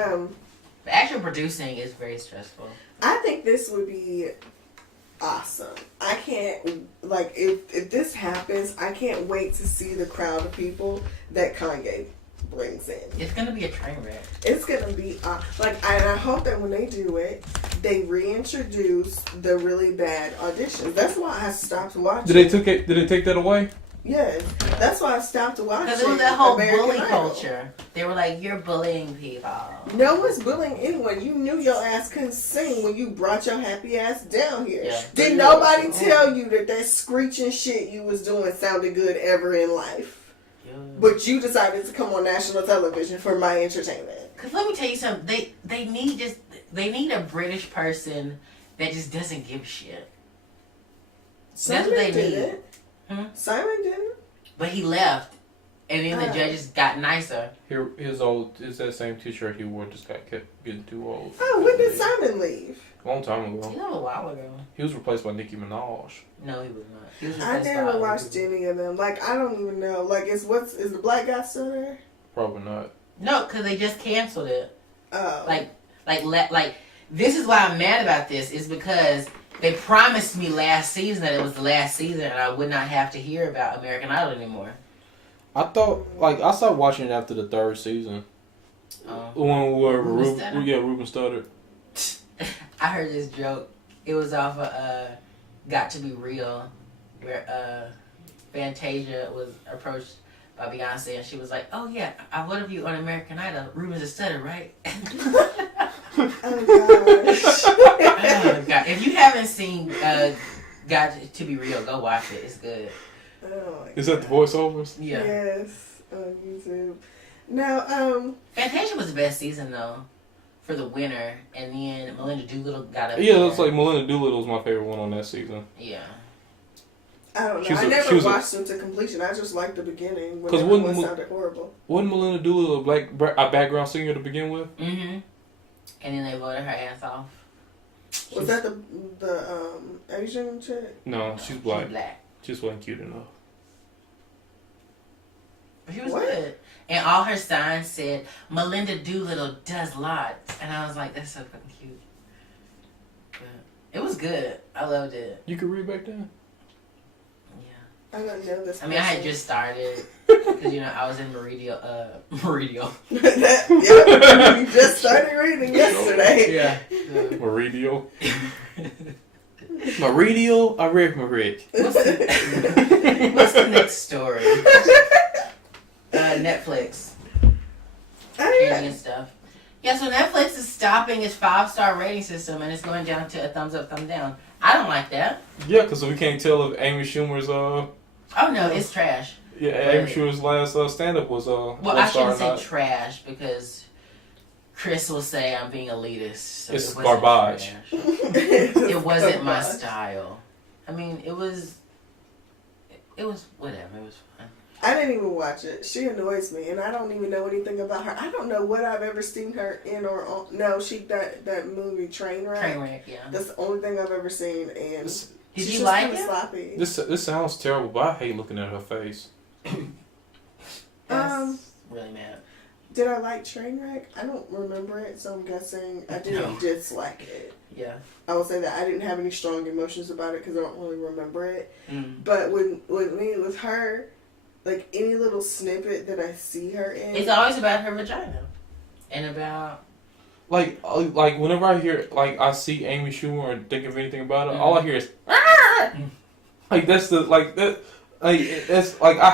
But actual producing is very stressful. I think this would be awesome. I can't, like, if this happens, I can't wait to see the crowd of people that Kanye brings in. It's gonna be a train wreck. It's gonna be and I hope that when they do it, they reintroduce the really bad auditions. That's why I stopped watching. Did they take that away? Yes, that's why I stopped watching. Because it was that whole American bully Idol. culture. They were like, you're bullying people. No one's bullying anyone. You knew your ass couldn't sing when you brought your happy ass down here. Yeah. Did nobody tell you that screeching shit you was doing sounded good ever in life? Yeah. But you decided to come on national television for my entertainment. Because let me tell you something. They need a British person that just doesn't give a shit. Simon what they didn't. Simon didn't. But he left. And then the judges got nicer. His that same T-shirt he wore just got kept getting too old. Oh, when did Simon leave? A long time You ago. know, a while ago. He was replaced by Nicki Minaj. No, he was not. He was I replaced by never other watched people. any of them. Like, I don't even know. Like, is the black guy still there? Probably not. No, because they just canceled it. Oh. Like, this is why I'm mad about this, is because they promised me last season that it was the last season and I would not have to hear about American Idol anymore. I thought, I stopped watching it after the 3rd season. The one where Ruben stuttered. I heard this joke. It was off of Got to Be Real, where Fantasia was approached by Beyonce and she was like, oh yeah, I voted for you on American Idol. Ruben's a stutter, right? Oh, gosh. Oh, God. If you haven't seen Got to Be Real, go watch it. It's good. Oh, Is that the voiceovers? Yeah. Yes. on YouTube. Now, Fantasia was the best season though, for the winner, and then Melinda Doolittle got up. Yeah, it's like Melinda Doolittle was my favorite one on that season. Yeah. I don't know. I never watched them to completion. I just liked the beginning when everyone sounded horrible. Wasn't Melinda Doolittle a background singer to begin with? Mm-hmm. And then they voted her ass off. Was that the Asian chick? No, she's black. She's black. Just wasn't cute enough. She was good. And all her signs said, Melinda Doolittle does lots. And I was like, that's so fucking cute. But it was good. I loved it. You could read back then? I don't know this. I mean, I had just started because I was in Meridial. Yep, you just started reading yesterday. Yeah. Meridial. Meridial. I read Merid. What's the next story? Netflix. And stuff. Yeah, so Netflix is stopping its 5-star rating system and it's going down to a thumbs up, thumbs down. I don't like that. Yeah, because we can't tell if Amy Schumer's Oh no, it's trash. Yeah, Amy Schumer's last stand-up was well, I shouldn't say trash because Chris will say I'm being elitist. So it's garbage. It wasn't my style. I mean, it was whatever. It was fun. I didn't even watch it. She annoys me, and I don't even know anything about her. I don't know what I've ever seen her in or on. No, that movie Trainwreck. Trainwreck, yeah. That's the only thing I've ever seen, and did you like it? Sloppy. This sounds terrible, but I hate looking at her face. Really mad. Did I like Trainwreck? I don't remember it, so I'm guessing I didn't dislike it. Yeah. I will say that I didn't have any strong emotions about it because I don't really remember it. Mm. But with her, like any little snippet that I see her in, it's always about her vagina and about. Like whenever I hear, I see Amy Schumer or think of anything about her, all I hear is, like that's I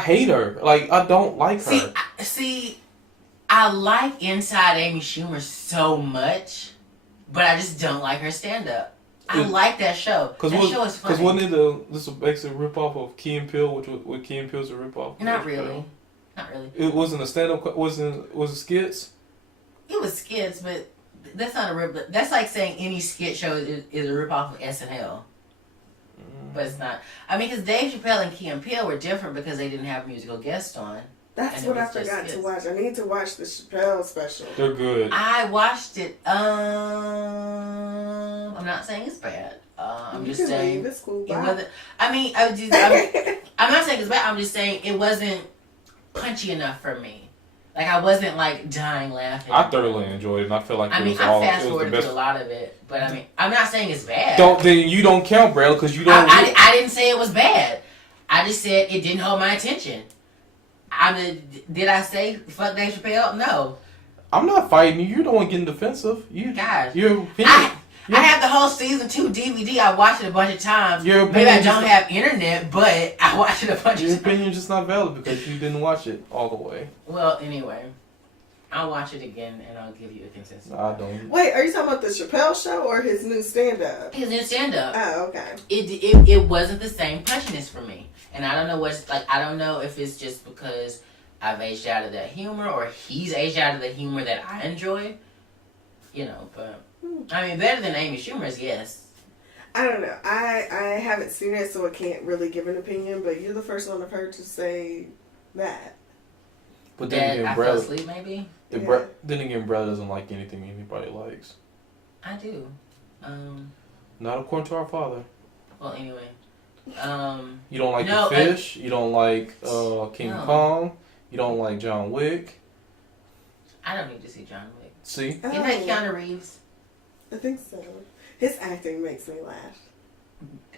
hate her. Like I don't like her. I like Inside Amy Schumer so much, but I just don't like her stand up. I like that show. That show is funny. Because wasn't it this was basically a rip off of Key and Peele, which Key and Peele's a rip off. Not really. Not really. It wasn't a stand up. Was it skits? It was skits, but that's not a rip. That's like saying any skit show is a rip off of SNL. But it's not. I mean, because Dave Chappelle and Key and Peele were different because they didn't have musical guests on. That's what I forgot to watch. I need to watch the Chappelle special. They're good. I watched it. I'm not saying it's bad. I'm just saying it's cool. It wasn't. I mean, I'm not saying it's bad. I'm just saying it wasn't punchy enough for me. Like I wasn't dying laughing. I thoroughly enjoyed it, and I feel like I fast forwarded through a lot of it, but I mean, I'm not saying it's bad. Then you don't count, Bradley, because you don't. I didn't say it was bad. I just said it didn't hold my attention. I mean, did I say fuck Dave Chappelle? No. I'm not fighting you. You're the one getting defensive. Gosh. Your opinion. I have the whole season 2 DVD. I watched it a bunch of times. Maybe I don't have internet, but I watched it a bunch of times. Your opinion's just not valid because you didn't watch it all the way. Well, anyway, I'll watch it again and I'll give you a consensus. I don't. Wait, are you talking about the Chappelle show or his new stand-up? His new stand-up. Oh, okay. It wasn't the same punchiness for me, and I don't know I don't know if it's just because I've aged out of that humor or he's aged out of the humor that I enjoy. But I mean, better than Amy Schumer's, yes. I don't know. I haven't seen it, so I can't really give an opinion. But you're the first one I've heard to say that. But then again, I fell asleep, maybe. Then again, Brad doesn't like anything anybody likes. I do. Not according to our father. Well, anyway. You don't like The Fish. You don't like King Kong. You don't like John Wick. I don't need to see John Wick. See? Isn't that Keanu Reeves? I think so. His acting makes me laugh.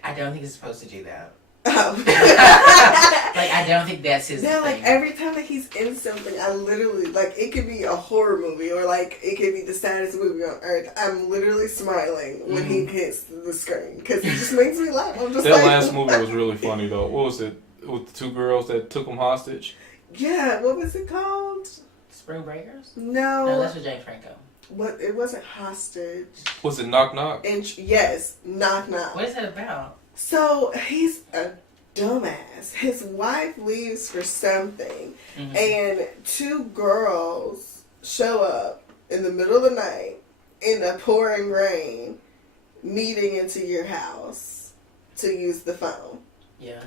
I don't think he's supposed to do that. Oh. I don't think that's his thing. Every time that he's in something, I literally, it could be a horror movie or, it could be the saddest movie on earth. I'm literally smiling when he hits the screen because it just makes me laugh. I'm just that last movie was really funny, though. What was it? With the 2 girls that took him hostage? Yeah, what was it called? Spring Breakers? No, that's with James Franco. What? It wasn't Hostage. Was it Knock Knock? Yes, Knock Knock. What is that about? So he's dumbass. His wife leaves for something, Mm-hmm. and two girls show up in the middle of the night in the pouring rain, needing into your house to use the phone. Yeah.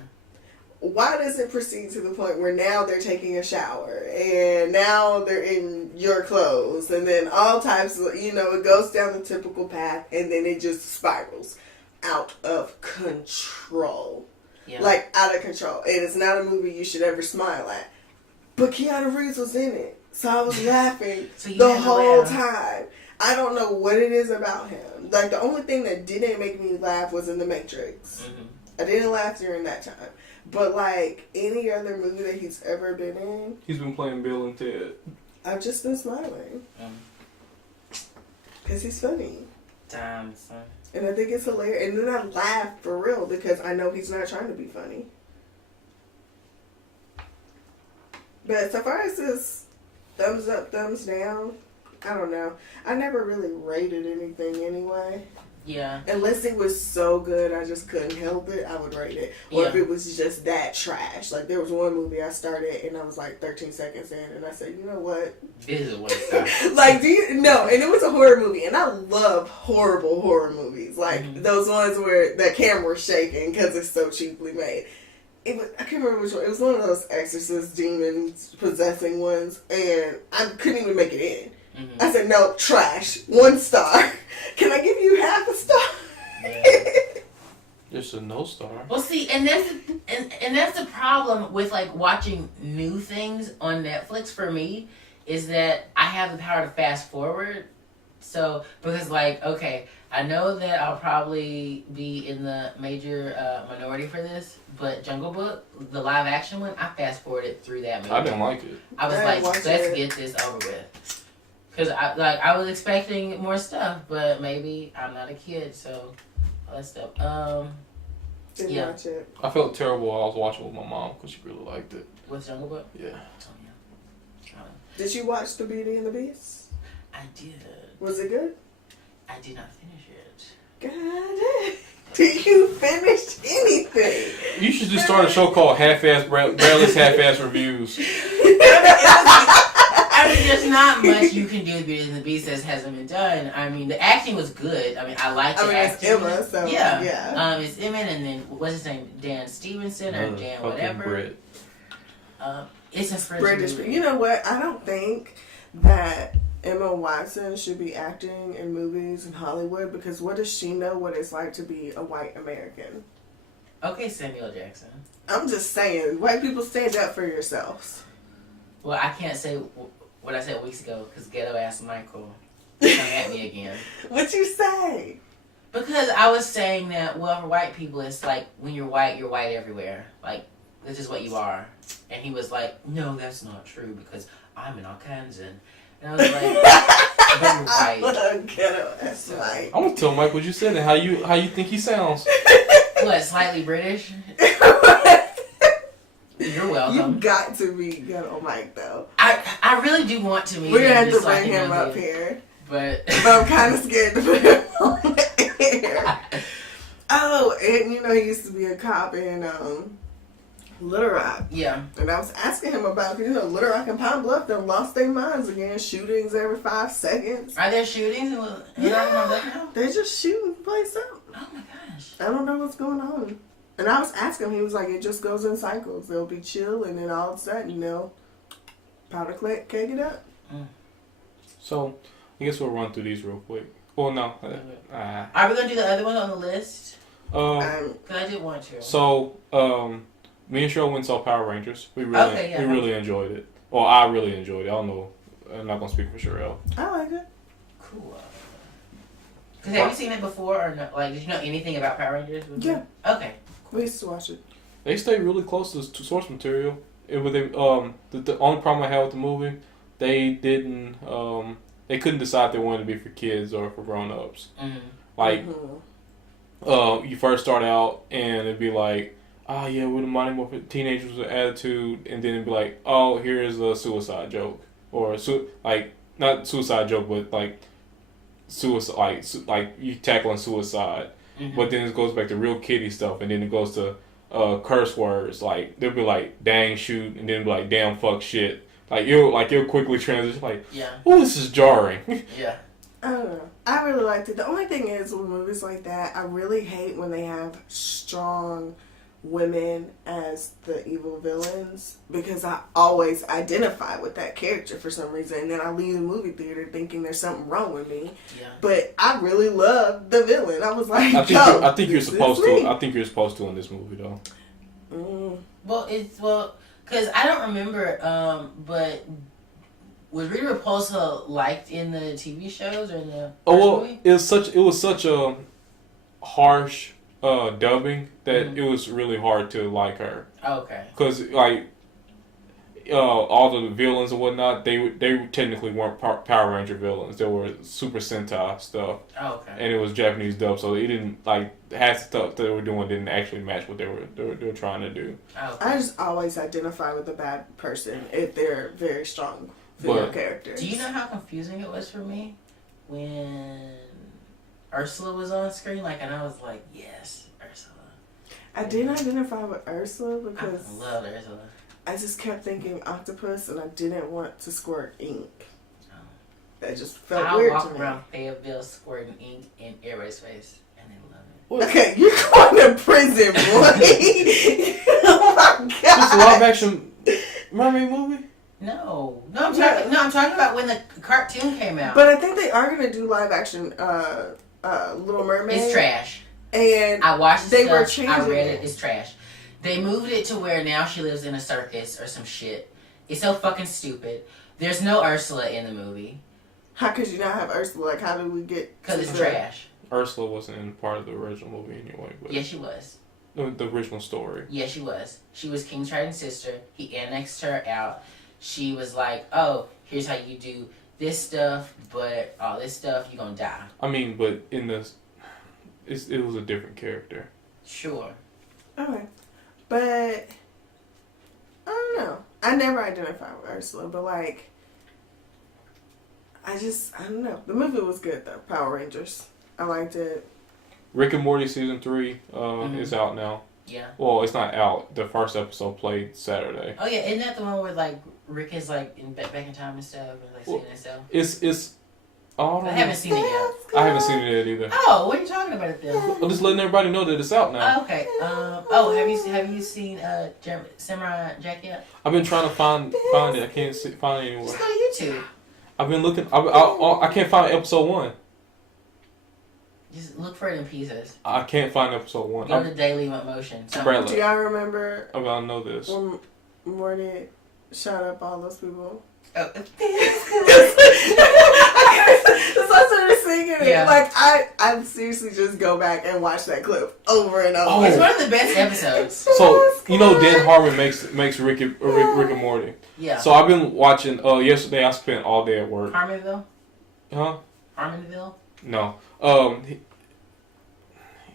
Why does it proceed to the point where now they're taking a shower and now they're in your clothes and then all types of, it goes down the typical path and then it just spirals out of control. Yeah. Like, out of control. It is not a movie you should ever smile at. But Keanu Reeves was in it. So I was laughing So you the had to whole laugh. time. I don't know what it is about him. Like, the only thing that didn't make me laugh was in The Matrix. Mm-hmm. I didn't laugh during that time. But, like, any other movie that he's ever been in, He's been playing Bill and Ted. I've just been smiling. Because he's funny. Damn, son. And I think it's hilarious. And then I laugh for real because I know he's not trying to be funny. But so far as this thumbs up, thumbs down, I don't know. I never really rated anything anyway. Yeah. Unless it was so good I just couldn't help it, I would rate it. Or if Yeah. it was just that trash. Like, there was one movie I started and I was like 13 seconds in and I said, you know what? This is what it's like. Like, no, and it was a horror movie, and I love horrible horror movies. Like, those ones where the camera's shaking because it's so cheaply made. I can't remember which one. It was one of those exorcist demons possessing ones, and I couldn't even make it in. Mm-hmm. I said, no, trash. 1 star. Can I give you half a star? Yeah. It's a no star. Well, see, and that's the problem with like watching new things on Netflix for me is that I have the power to fast forward. So because like okay, I know that I'll probably be in the major minority for this, but Jungle Book, the live action one, I fast forwarded through that movie. I didn't like it. I was I like, watched let's it. get this over with. Because I was expecting more stuff, but maybe I'm not a kid, so all that stuff. Didn't Yeah. watch it. I felt terrible while I was watching with my mom because she really liked it. With Jungle Book? Yeah. Did you watch The Beauty and the Beast? I did. Was it good? I did not finish it. God damn. Did you finish anything? You should just start a show called Bradley's Half-Ass Reviews. I mean, there's not much you can do with Beauty and the Beast that hasn't been done. I mean, the acting was good. I mean, I liked the it's acting. Emma, so yeah. It's Emma, and then what's his name? Dan Stevenson or Dan Fucking whatever. Brit. It's a French British. movie. You know what? I don't think that Emma Watson should be acting in movies in Hollywood because what does she know what it's like to be a white American? Okay, Samuel Jackson. I'm just saying, white people stand up for yourselves. Well, I can't say what I said weeks ago because ghetto ass Michael come at me again. What you say? Because I was saying that, well, for white people, it's like when you're white everywhere. Like, this is what you are. And he was like, no, that's not true because I'm an Arkansan. And I was like, but you're white. Ghetto ass white. I want to tell Mike what you said and how you think he sounds. What, slightly British? You're You welcome. got to be ghetto Mike though. I really do want to meet We're gonna him have to just so I bring can him know up him. here. But I'm kind of scared to put him on the air. Oh, and you know he used to be a cop in Little Rock. yeah. And I was asking him about, Little Rock and Pine Bluff done lost their minds again. Shootings every 5 seconds. Are there shootings in Little Yeah. Rock now? They're just shooting the place up. Oh my gosh. I don't know what's going on. And I was asking him, he was like, it just goes in cycles. They'll be chill, and then all of a sudden, powder keg it up. So, I guess we'll run through these real quick. Well, no. Are we going to do the other one on the list? Because I did want to. So, me and Cheryl went and saw Power Rangers. We really enjoyed it. Well, I really enjoyed it. I don't know. I'm not going to speak for Cheryl. I like it. Cool. Because have you seen it before or no? Like, did you know anything about Power Rangers before? Yeah. Okay. We used to watch it. They stay really close to source material. The only problem I had with the movie, they didn't they couldn't decide if they wanted to be for kids or for grown-ups. Mm-hmm. Like, you first start out and it'd be like, oh yeah, we're the Mighty Morphin teenagers with attitude, and then it'd be like, oh, here's a suicide joke, or not suicide joke, but like suicide, like you tackling suicide. Mm-hmm. But then it goes back to real kiddie stuff, and then it goes to curse words. Like they'll be like dang, shoot, and then be like damn, fuck, shit. You'll quickly transition like, oh, this is jarring. Yeah. I don't know. I really liked it. The only thing is with movies like that, I really hate when they have strong women as the evil villains because I always identify with that character for some reason, and then I leave the movie theater thinking there's something wrong with me. Yeah. But I really love the villain. I was like, I think you're supposed to. I think you're supposed to in this movie though. Well, because I don't remember, but was Rita Repulsa liked in the TV shows or in the movie? It was such a harsh dubbing that it was really hard to like her. Okay. Because like all the villains and whatnot, they technically weren't Power Ranger villains. They were Super Sentai stuff. Okay. And it was Japanese dub, so it didn't like half the stuff they were doing didn't actually match what they were trying to do. Okay. I just always identify with a bad person if they're very strong female characters. Do you know how confusing it was for me when Ursula was on screen? And I was like, yes, Ursula. I didn't identify with Ursula because I love Ursula. I just kept thinking octopus, and I didn't want to squirt ink. Oh. That just felt weird to me. I walk around Fayetteville squirting ink in everybody's face, and they love it. Okay, you're going to prison, boy. Oh my god! It's a live action mermaid movie. No, I'm talking about when the cartoon came out. But I think they are gonna do live action Little Mermaid. It's trash. And I watched the were stuff. changing I read it. It's trash. They moved it to where now she lives in a circus or some shit. It's so fucking stupid. There's no Ursula in the movie. How could you not have Ursula? Like, how did we get? Because it's trash. Ursula wasn't in part of the original movie anyway. But yes, she was. The original story. Yes, she was. She was King Triton's sister. He annexed her out. She was like, oh, here's how you do this stuff, but all this stuff, you're gonna die. I mean, but in this, it was a different character. Sure. Okay. But, I don't know. I never identified with Ursula, but I don't know. The movie was good, though. Power Rangers. I liked it. Rick and Morty Season 3 is out now. Yeah. Well, it's not out. The first episode played Saturday. Oh, yeah. Isn't that the one where, Rick is, back in time and stuff? And, seeing himself? It's... Oh, I haven't seen it yet. I haven't seen it yet either. Oh, what are you talking about it then? I'm just letting everybody know that it's out now. Oh, okay. Have you seen Samurai Jack yet? I've been trying to find it. I can't find it anywhere. Just go to YouTube. I've been looking. I can't find episode 1. Just look for it in pieces. I can't find episode 1. Go to Daily Motion. Bradley. Do y'all remember? I know this. When Morty shot up all those people? Oh. I started singing it. Yeah. I seriously just go back and watch that clip over and over. Oh. It's one of the best episodes. So Dan Harmon makes Rick and Morty. Yeah. So I've been watching. Yesterday I spent all day at work. Harmonville. Huh? Harmonville. No.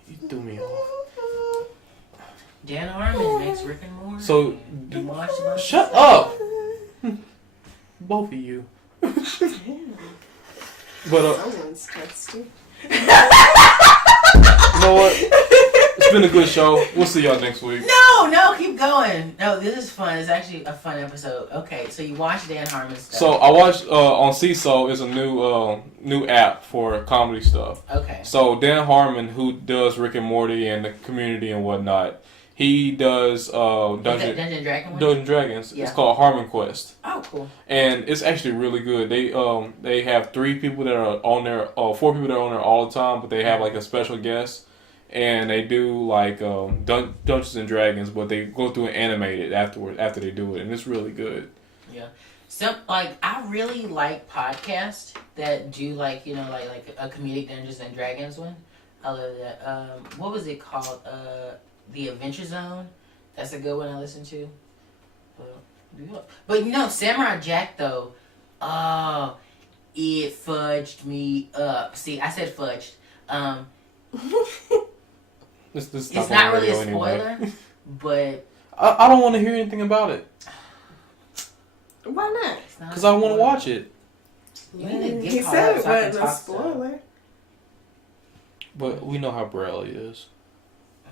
He threw me off. Dan Harmon makes Rick and Morty. So shut up. Both of you. But someone's texting. You know what? It's been a good show. We'll see y'all next week. No, keep going. No, this is fun. It's actually a fun episode. Okay, so you watch Dan Harmon stuff. So I watched on Seesaw is a new app for comedy stuff. Okay. So Dan Harmon, who does Rick and Morty and the Community and whatnot, he does Dungeon Dragons. Yeah. It's called Harmon Quest. Oh, cool. And it's actually really good. They have 3 people that are on there, 4 people that are on there all the time, but they have a special guest. And they do Dungeons and Dragons, but they go through and animate it after they do it, and it's really good. Yeah. So I really like podcasts that do like a comedic Dungeons and Dragons one. I love that. What was it called? The Adventure Zone. That's a good one I listen to. But Samurai Jack though, it fudged me up. See, I said fudged. It's not really a spoiler, but I don't want to hear anything about it. Why not? Because I want to watch it. He said it wasn't a spoiler. But we know how Bradley is.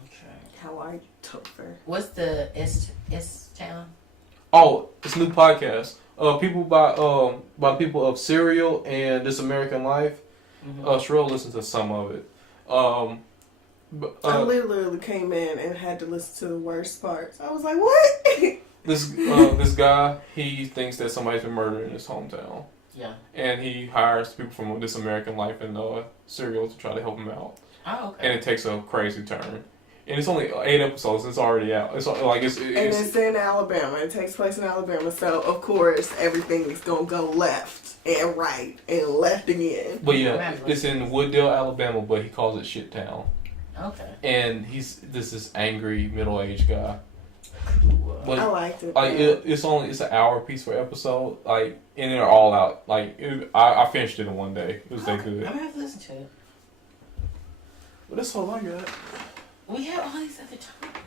Okay. How are you, Topher? What's the S town? Oh, it's a new podcast. People by people of Serial and This American Life. Cherrelle listened to some of it. I literally came in and had to listen to the worst parts. I was like, what? This guy, he thinks that somebody's been murdered in his hometown. Yeah. And he hires people from This American Life and Serial to try to help him out. Oh, okay. And it takes a crazy turn. And it's only 8 episodes. It's already out. It's in Alabama. It takes place in Alabama, so of course everything is gonna go left and right and left again. But yeah, it's in Wooddale, Alabama, but he calls it Shit Town. Okay. And this angry middle-aged guy. But, I liked it. It's an hour piece per episode. Like, and they're all out. Like, I finished it in one day. It was that good. I'm gonna have to listen to it. But that's all I got. We have all these other topics.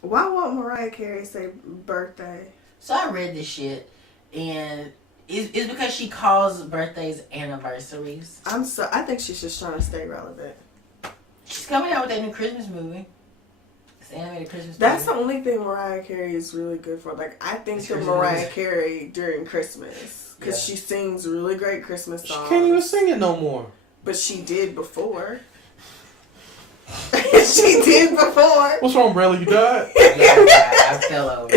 Why won't Mariah Carey say birthday? So I read this shit, and it's because she calls birthdays anniversaries. I think she's just trying to stay relevant. She's coming out with that new Christmas movie. It's an animated Christmas That's movie. the only thing Mariah Carey is really good for. Like, I think It's of Christmas Mariah music. Carey during Christmas. Because Yeah. she sings really great Christmas She songs. can't even sing it no more. But she did before. She did before. What's wrong, Bradley? You died? Yeah, I fell over.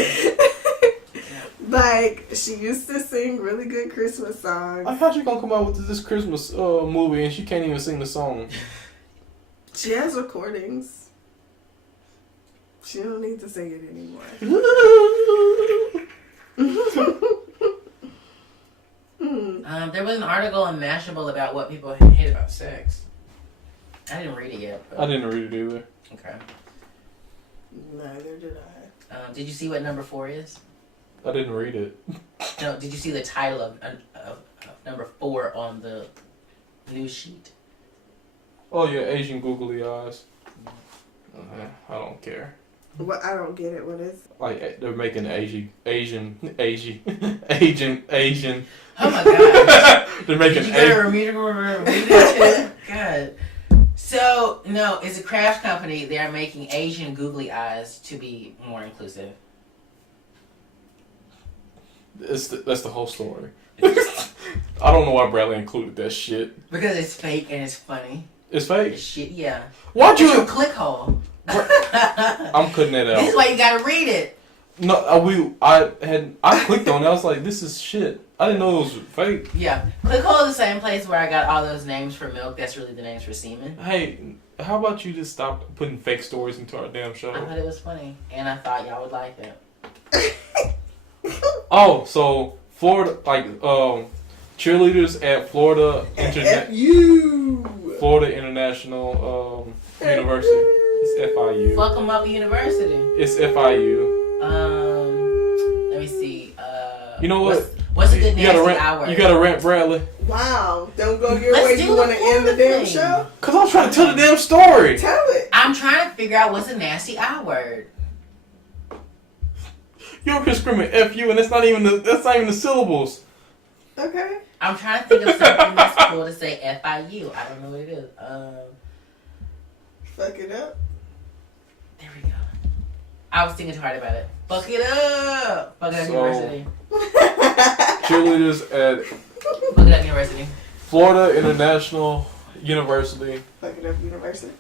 Like, she used to sing really good Christmas songs. Like, how's she gonna come out with this Christmas movie and she can't even sing the song? She has recordings. She don't need to sing it anymore. There was an article on Mashable about what people hate about sex. I didn't read it yet. But... I didn't read it either. Okay. Neither did I. Did you see what number 4 is? I didn't read it. No, did you see the title of number 4 on the news sheet? Oh yeah, Asian googly eyes. I don't care. What? I don't get it. What is? Like, they're making Asian. Oh my god. They're making Did you go to read it? God. So, no, it's a craft company. They're making Asian googly eyes to be more inclusive. That's the whole story. I don't know why Bradley included that shit. Because it's fake and it's funny. It's fake. It's shit, yeah. Why'd It's you? your click hole. I'm cutting that This is out. why you gotta read it. No, I clicked on it. I was like, this is shit. I didn't know it was fake. Yeah. Click hole is the same place where I got all those names for milk. That's really the names for semen. Hey, how about you just stop putting fake stories into our damn show? I thought it was funny. And I thought y'all would like it. Oh, so Florida, like, cheerleaders at Florida Florida International University. It's FIU. Fuck 'em up university. It's FIU. Let me see. You know what? What's a good You gotta nasty rant. hour? You gotta rant, Bradley. Wow. Don't go your Let's way. do You the want to end the damn thing. show? Cause I'm trying to tell the damn story. Tell it. I'm trying to figure out what's a nasty I word. You over here screaming FU, and that's not even the syllables. Okay. I'm trying to think of something that's cool to say FIU. I don't know what it is. Fuck it up. There we go. I was thinking too hard about it. Fuck it up. Fuck it up university. Cheerleaders at Fuck it up university. Florida International University. Fuck it up, university.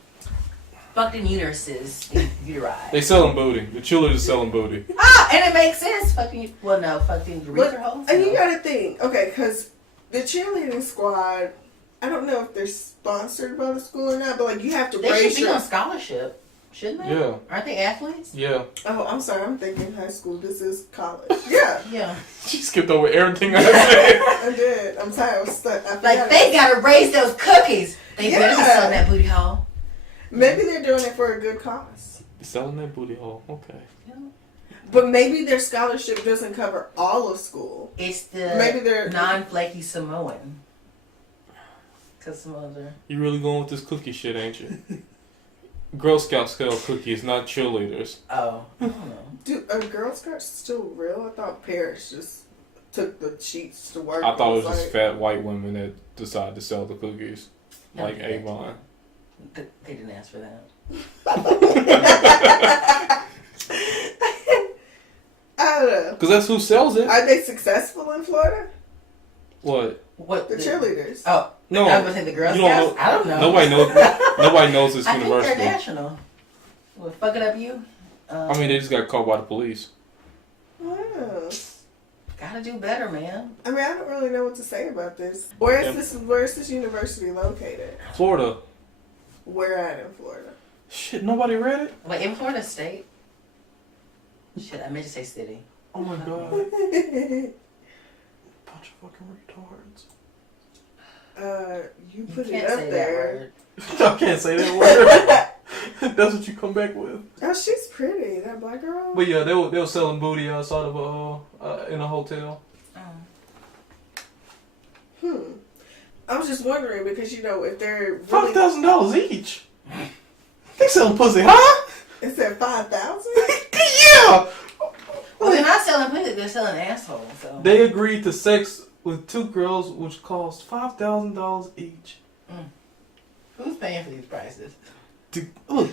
Fucking uteruses. Uteri. They selling booty. The cheerleaders selling booty. Ah, and it makes sense. Fucking, well, no, fucking urethra holes. And you gotta think, okay, because the cheerleading squad, I don't know if they're sponsored by the school or not, but like you have to They raise should be your. on scholarship, shouldn't they? Yeah. Aren't they athletes? Yeah. Oh, I'm sorry, I'm thinking high school. This is college. Yeah, Yeah. She skipped over everything I said. I did. I'm tired. I was stuck. I Like, forgot they it. gotta raise those cookies. They better be Yeah. selling that booty hole. Maybe they're doing it for a good cause, Selling that booty hole. Okay. but maybe their scholarship doesn't cover all of school. It's the Maybe they're non-flaky Samoan. Because Samoans are... You really going with this cookie shit, ain't you? Girl Scouts sell cookies, not cheerleaders. Oh, I don't know. Dude, are Girl Scouts still real? I thought Paris just took the sheets to work. I thought it was like, just fat white women that decided to sell the cookies. Like Okay. Avon. They didn't ask for that. I don't know. Because that's who sells it. Are they successful in Florida? What? What The cheerleaders. Oh, No. I was gonna say the Girl You don't Scouts. know. I don't know. Nobody knows this I think university. they're national. Well, fuck it up, you. I mean, they just got caught by the police. Wow. Gotta do better, man. I mean, I don't really know what to say about this. Where is this university located? Florida. Where at in Florida? Shit, nobody read it? Like in Florida State. Shit, I meant to say city. Oh my god. Bunch of fucking retards. You You put it can't up say there. I can't say that word. That's what you come back with. Oh, she's pretty. That black girl. But yeah, they were selling booty outside of in a hotel. I was just wondering because if they're really, $5,000 each. They selling pussy, huh? it said 5,000. Yeah. Well, they're not selling pussy, they're selling assholes. So. They agreed to sex with 2 girls, which cost $5,000 each. Who's paying for these prices? Look,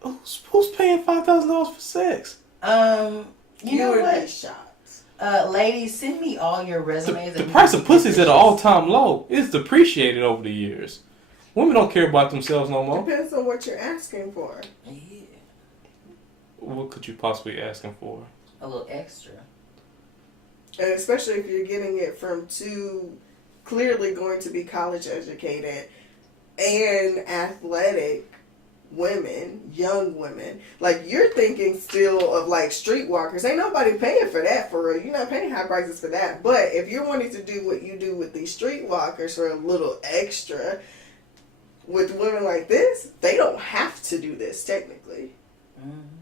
who's paying $5,000 for sex? You know would what? be shocked. Ladies, send me all your resumes. The price of pussy is at an all-time low. It's depreciated over the years. Women don't care about themselves no more. Depends on what you're asking for. Yeah, What could you possibly be asking for? a little extra. And especially if you're getting it from 2 clearly going to be college educated and athletic women, young women. Like, you're thinking still of like streetwalkers. Ain't nobody paying for that for real. You're not paying high prices for that. But if you're wanting to do what you do with these streetwalkers for a little extra, with women like this, they don't have to do this technically.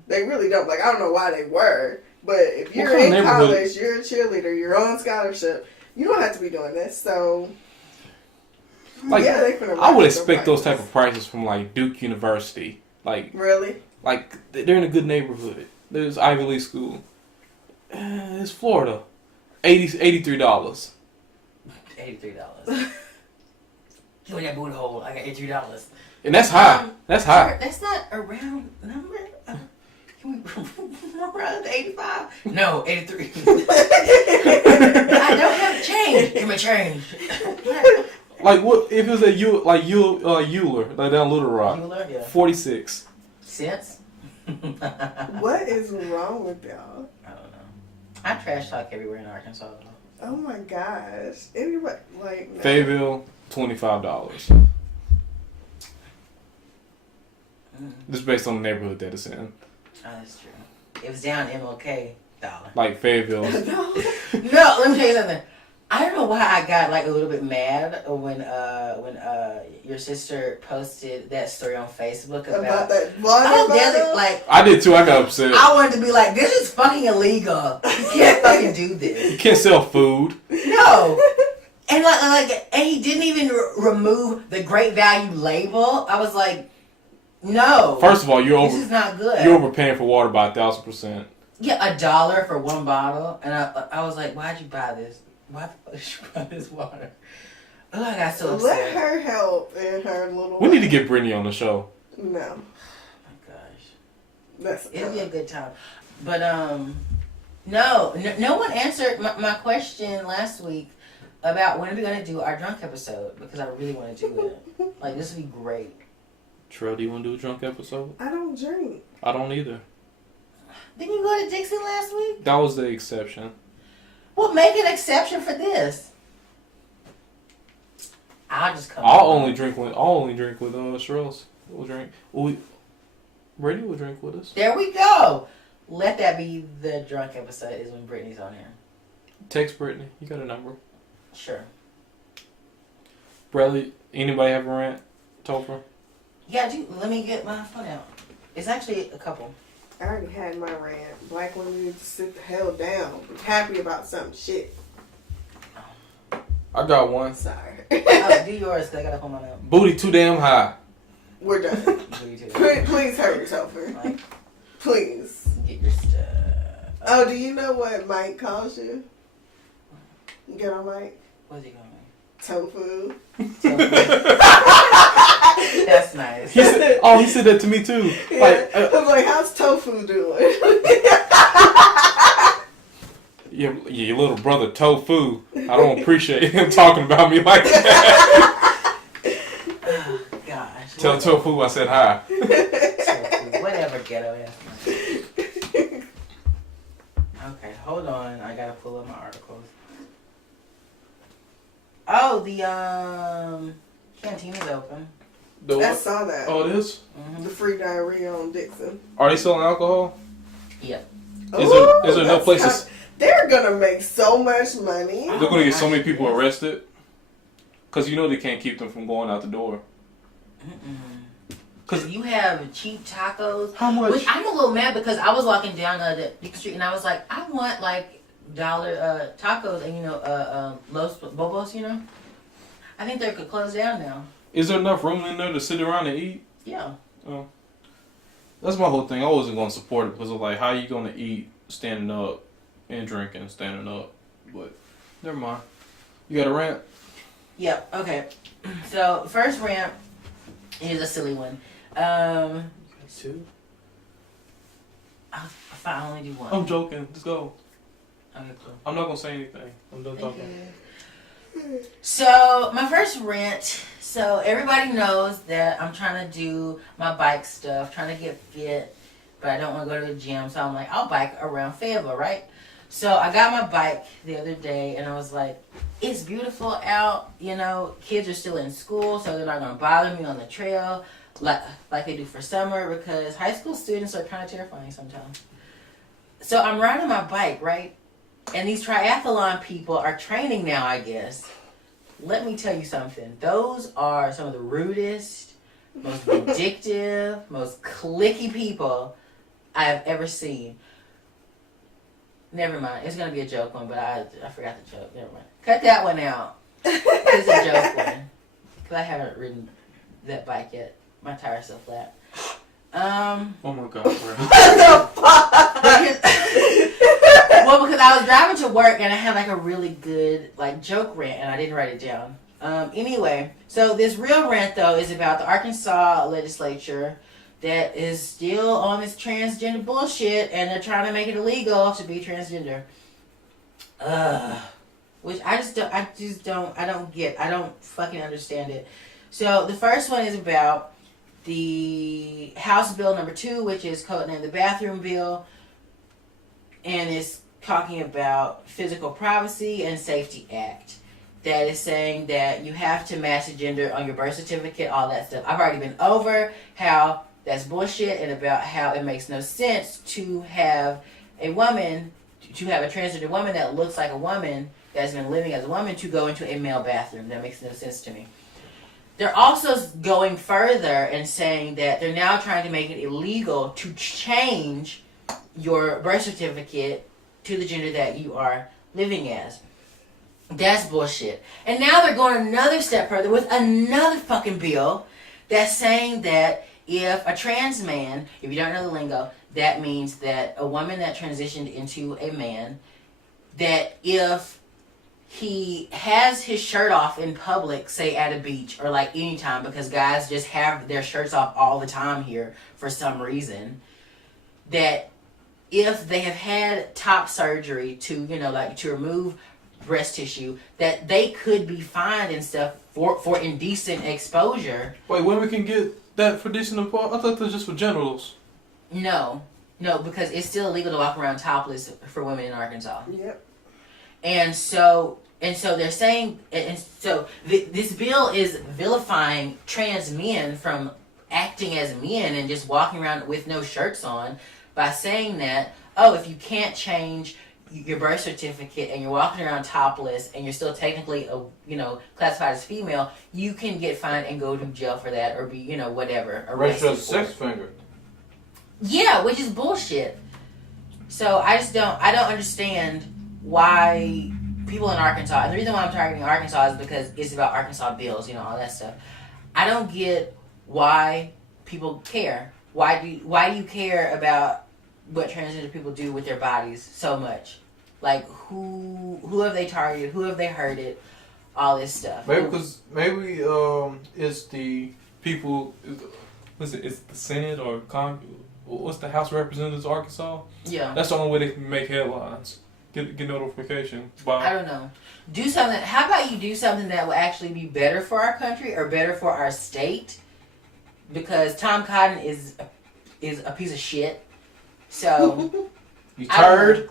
They really don't. Like, I don't know why they were. But if you're in college, you're a cheerleader, you're on scholarship, you don't have to be doing this. So, Like, yeah, they finna I would raise expect their those type of prices from like Duke University. Like, Really? like they're in a good neighborhood. There's Ivy League school. It's Florida. $83. $83. Give me that booty hole. I got $83. And that's high. That's high. That's not a round number. Can we round to 85? No, 83. I don't have change. Give me change. Like, what if it was at Euler, like down Little Rock? Euler, yeah. 46. Cents? What is wrong with y'all? I don't know. I trash talk everywhere in Arkansas. Oh my gosh. Anybody, like, no. Fayetteville, $25. Just based on the neighborhood that it's in. Oh, that's true. It was down MLK dollar. Like Fayetteville. No, let me tell you something. I don't know why I got like a little bit mad when your sister posted that story on Facebook about that water oh, bottle? like I did too. I got upset. I wanted to be like, this is fucking illegal. You can't fucking do this. You can't sell food. No. And and he didn't even remove the great value label. I was like, no. First of all, this is not good. You're overpaying for water by 1,000%. Yeah, $1 for one bottle, and I was like, why'd you buy this? Why the fuck did you buy this water? Oh, I got so upset. Let her help in her little We need to get Brittany on the show. No. Oh my gosh. That's It'll be a good time. But, no one answered my question last week about when are we going to do our drunk episode, because I really want to do it. Like, this would be great. Trell, do you want to do a drunk episode? I don't drink. I don't either. Didn't you go to Dixon last week? That was the exception. Well, make an exception for this. I'll just come. I'll only drink with Cherrelle's. We'll drink. Brady will drink with us. There we go. Let that be the drunk episode, is when Brittany's on here. Text Brittany. You got a number. Sure. Bradley, anybody have a rant? Topher? Yeah, let me get my phone out. It's actually a couple. I already had my rant. Black women need to sit the hell down. Be happy about some shit. I got one. Sorry. Oh, do yours, because I got to hold my mouth. Booty too damn high. We're done. Please hurry, Topher. Like, Please. get your stuff. Oh, do you know what Mike calls you? Get on Mike? What's he going to Tofu. That's nice. He said that to me too. Yeah. Like, I was like, how's Tofu doing? your little brother Tofu. I don't appreciate him talking about me like that. Oh, gosh. Tell Tofu I said hi. Whatever, ghetto ass. Okay, hold on. I gotta pull up my articles. Oh, the canteen is open. I saw that. Oh, it is? Mm-hmm. The free diarrhea on Dixon. Are they selling alcohol? Yep. Is there no places? They're gonna make so much money. They're gonna get so many people arrested. Cause you know they can't keep them from going out the door. Cause you have cheap tacos. How much? Which I'm a little mad because I was walking down the Dixon Street and I was like, I want like dollar tacos and Los Bobos. I think they could close down now. Is there enough room in there to sit around and eat? Yeah. Oh. That's my whole thing. I wasn't going to support it because of like, how you going to eat standing up and drinking standing up? But never mind. You got a rant? Yep. Okay. So first rant is a silly one. Two? I only do one. I'm joking. Let's go. Okay, cool. I'm not going to say anything. I'm done talking. So my first rant. So everybody knows that I'm trying to do my bike stuff, trying to get fit, but I don't want to go to the gym. So I'm like, I'll bike around Fayetteville, right? So I got my bike the other day, and I was like, it's beautiful out. Kids are still in school, so they're not going to bother me on the trail like they do for summer, because high school students are kind of terrifying sometimes. So I'm riding my bike, right? And these triathlon people are training now, I guess. Let me tell you something. Those are some of the rudest, most vindictive, most cliquey people I have ever seen. Never mind. It's going to be a joke one, but I forgot the joke. Never mind. Cut that one out. It's a joke one. Because I haven't ridden that bike yet. My tire's so flat. Oh my God, bro. Well, because I was driving to work and I had like a really good joke rant and I didn't write it down. Anyway, so this real rant though is about the Arkansas legislature that is still on this transgender bullshit and they're trying to make it illegal to be transgender. Which I don't fucking understand it. So the first one is about the House Bill number 2, which is codenamed the Bathroom Bill, and it's talking about Physical Privacy and Safety Act. That is saying that you have to match the gender on your birth certificate, all that stuff. I've already been over how that's bullshit and about how it makes no sense to have a woman, to have a transgender woman that looks like a woman, that's been living as a woman, to go into a male bathroom. That makes no sense to me. They're also going further and saying that they're now trying to make it illegal to change your birth certificate to the gender that you are living as. That's bullshit. And now they're going another step further with another fucking bill that's saying that if a trans man, if you don't know the lingo, that means that a woman that transitioned into a man, that if he has his shirt off in public, say at a beach or anytime, because guys just have their shirts off all the time here for some reason, that if they have had top surgery to, to remove breast tissue, that they could be fined and stuff for indecent exposure. Wait, women can get that for decent exposure? I thought that was just for genitals. No, because it's still illegal to walk around topless for women in Arkansas. Yep. And so they're saying, this bill is vilifying trans men from acting as men and just walking around with no shirts on by saying that, if you can't change your birth certificate and you're walking around topless and you're still technically classified as female, you can get fined and go to jail for that or be whatever, arrested. Registered sex offender. Yeah, which is bullshit. So I don't understand why people in Arkansas, and the reason why I'm targeting Arkansas is because it's about Arkansas bills, all that stuff. I don't get why people care. Why do you care about what transgender people do with their bodies so much? Who have they targeted? Who have they hurted? All this stuff. Maybe it's the people, what's it? It's the Senate or what's the House of Representatives of Arkansas? Yeah. That's the only way they can make headlines. Get notification. I don't know. Do something. How about you do something that will actually be better for our country or better for our state? Because Tom Cotton is a piece of shit. So you tired?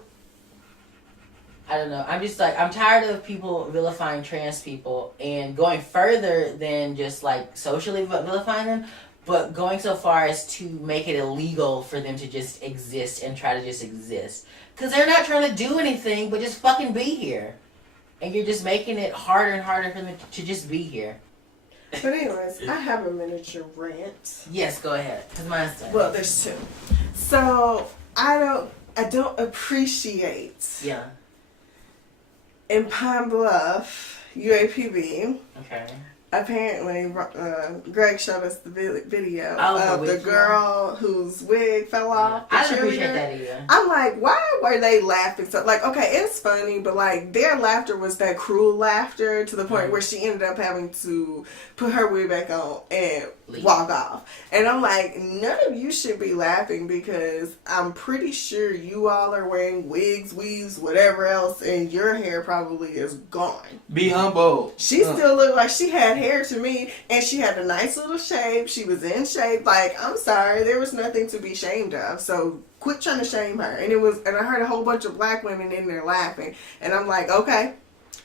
I don't know. I'm just like, I'm tired of people vilifying trans people and going further than just like socially vilifying them, but going so far as to make it illegal for them to just exist and try to just exist. Because they're not trying to do anything but just fucking be here. And you're just making it harder and harder for them to just be here. But anyways, I have a miniature rant. Yes, go ahead. Because mine's done. Well, there's two. So I don't appreciate. Yeah. In Pine Bluff, UAPB. Okay. Apparently, Greg showed us the video of the girl whose wig fell off. I didn't appreciate that either. I'm like, why were they laughing so? Like, okay, it's funny, but like their laughter was that cruel laughter to the point where she ended up having to put her wig back on and walk off. And I'm like, none of you should be laughing because I'm pretty sure you all are wearing wigs, weaves, whatever else, and your hair probably is gone. Be humble. She still looked like she had hair to me, and she had a nice little shape. She was in shape. Like, I'm sorry, there was nothing to be ashamed of. So quit trying to shame her. And I heard a whole bunch of black women in there laughing, and I'm like, okay,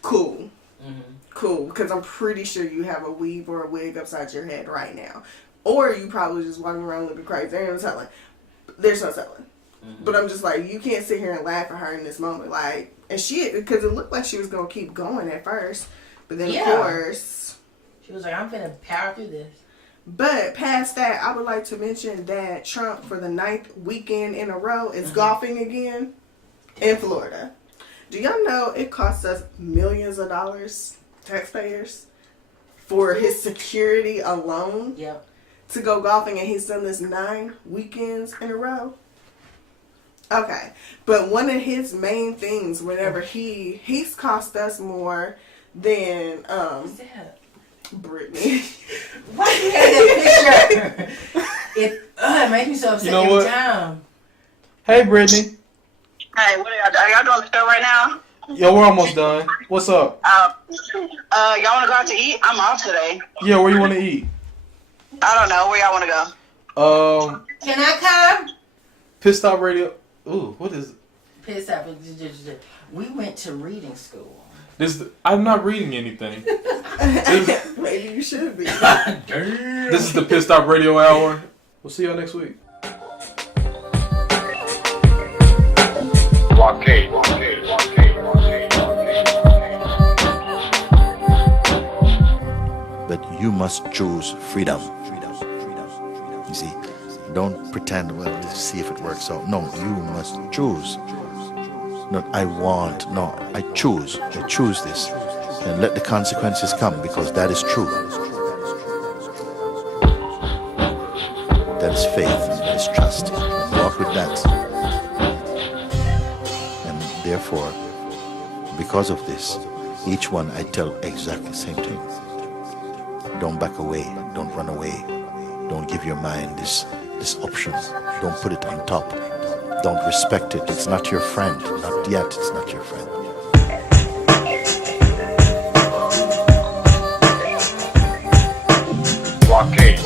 cool. Mm-hmm. Cool, because I'm pretty sure you have a weave or a wig upside your head right now. Or you probably just walking around looking crazy. There's no telling. Mm-hmm. But I'm just like, you can't sit here and laugh at her in this moment. Like, and because it looked like she was going to keep going at first. But then, of course, she was like, I'm finna power through this. But past that, I would like to mention that Trump, for the 9th weekend in a row, is golfing again in Florida. Do y'all know it costs us millions of dollars, taxpayers, for his security alone to go golfing, and he's done this 9 weekends in a row? Okay, but one of his main things, whenever he's cost us more than What's that? Brittany. Why do you have that picture? It makes me so upset every time. Hey, Brittany. Hey, what are y'all doing the show right now? Yo, we're almost done. What's up? Y'all want to go out to eat? I'm off today. Yeah, where you want to eat? I don't know. Where y'all want to go? Can I come? Pit Stop Radio. Ooh, what is it? Pit Stop. We went to reading school. I'm not reading anything. Maybe you should be. This is the Pit Stop Radio Hour. We'll see y'all next week. Blockade. But you must choose freedom. You see, don't pretend, well, let's see if it works out. No, you must choose. Not I want, no, I choose. I choose this. And let the consequences come, because that is true. That is faith, that is trust. Walk with that. And therefore, because of this, each one I tell exactly the same thing. Don't back away, don't run away. Don't give your mind this option. Don't put it on top. Don't respect it. It's not your friend. Not yet, it's not your friend. Blockade.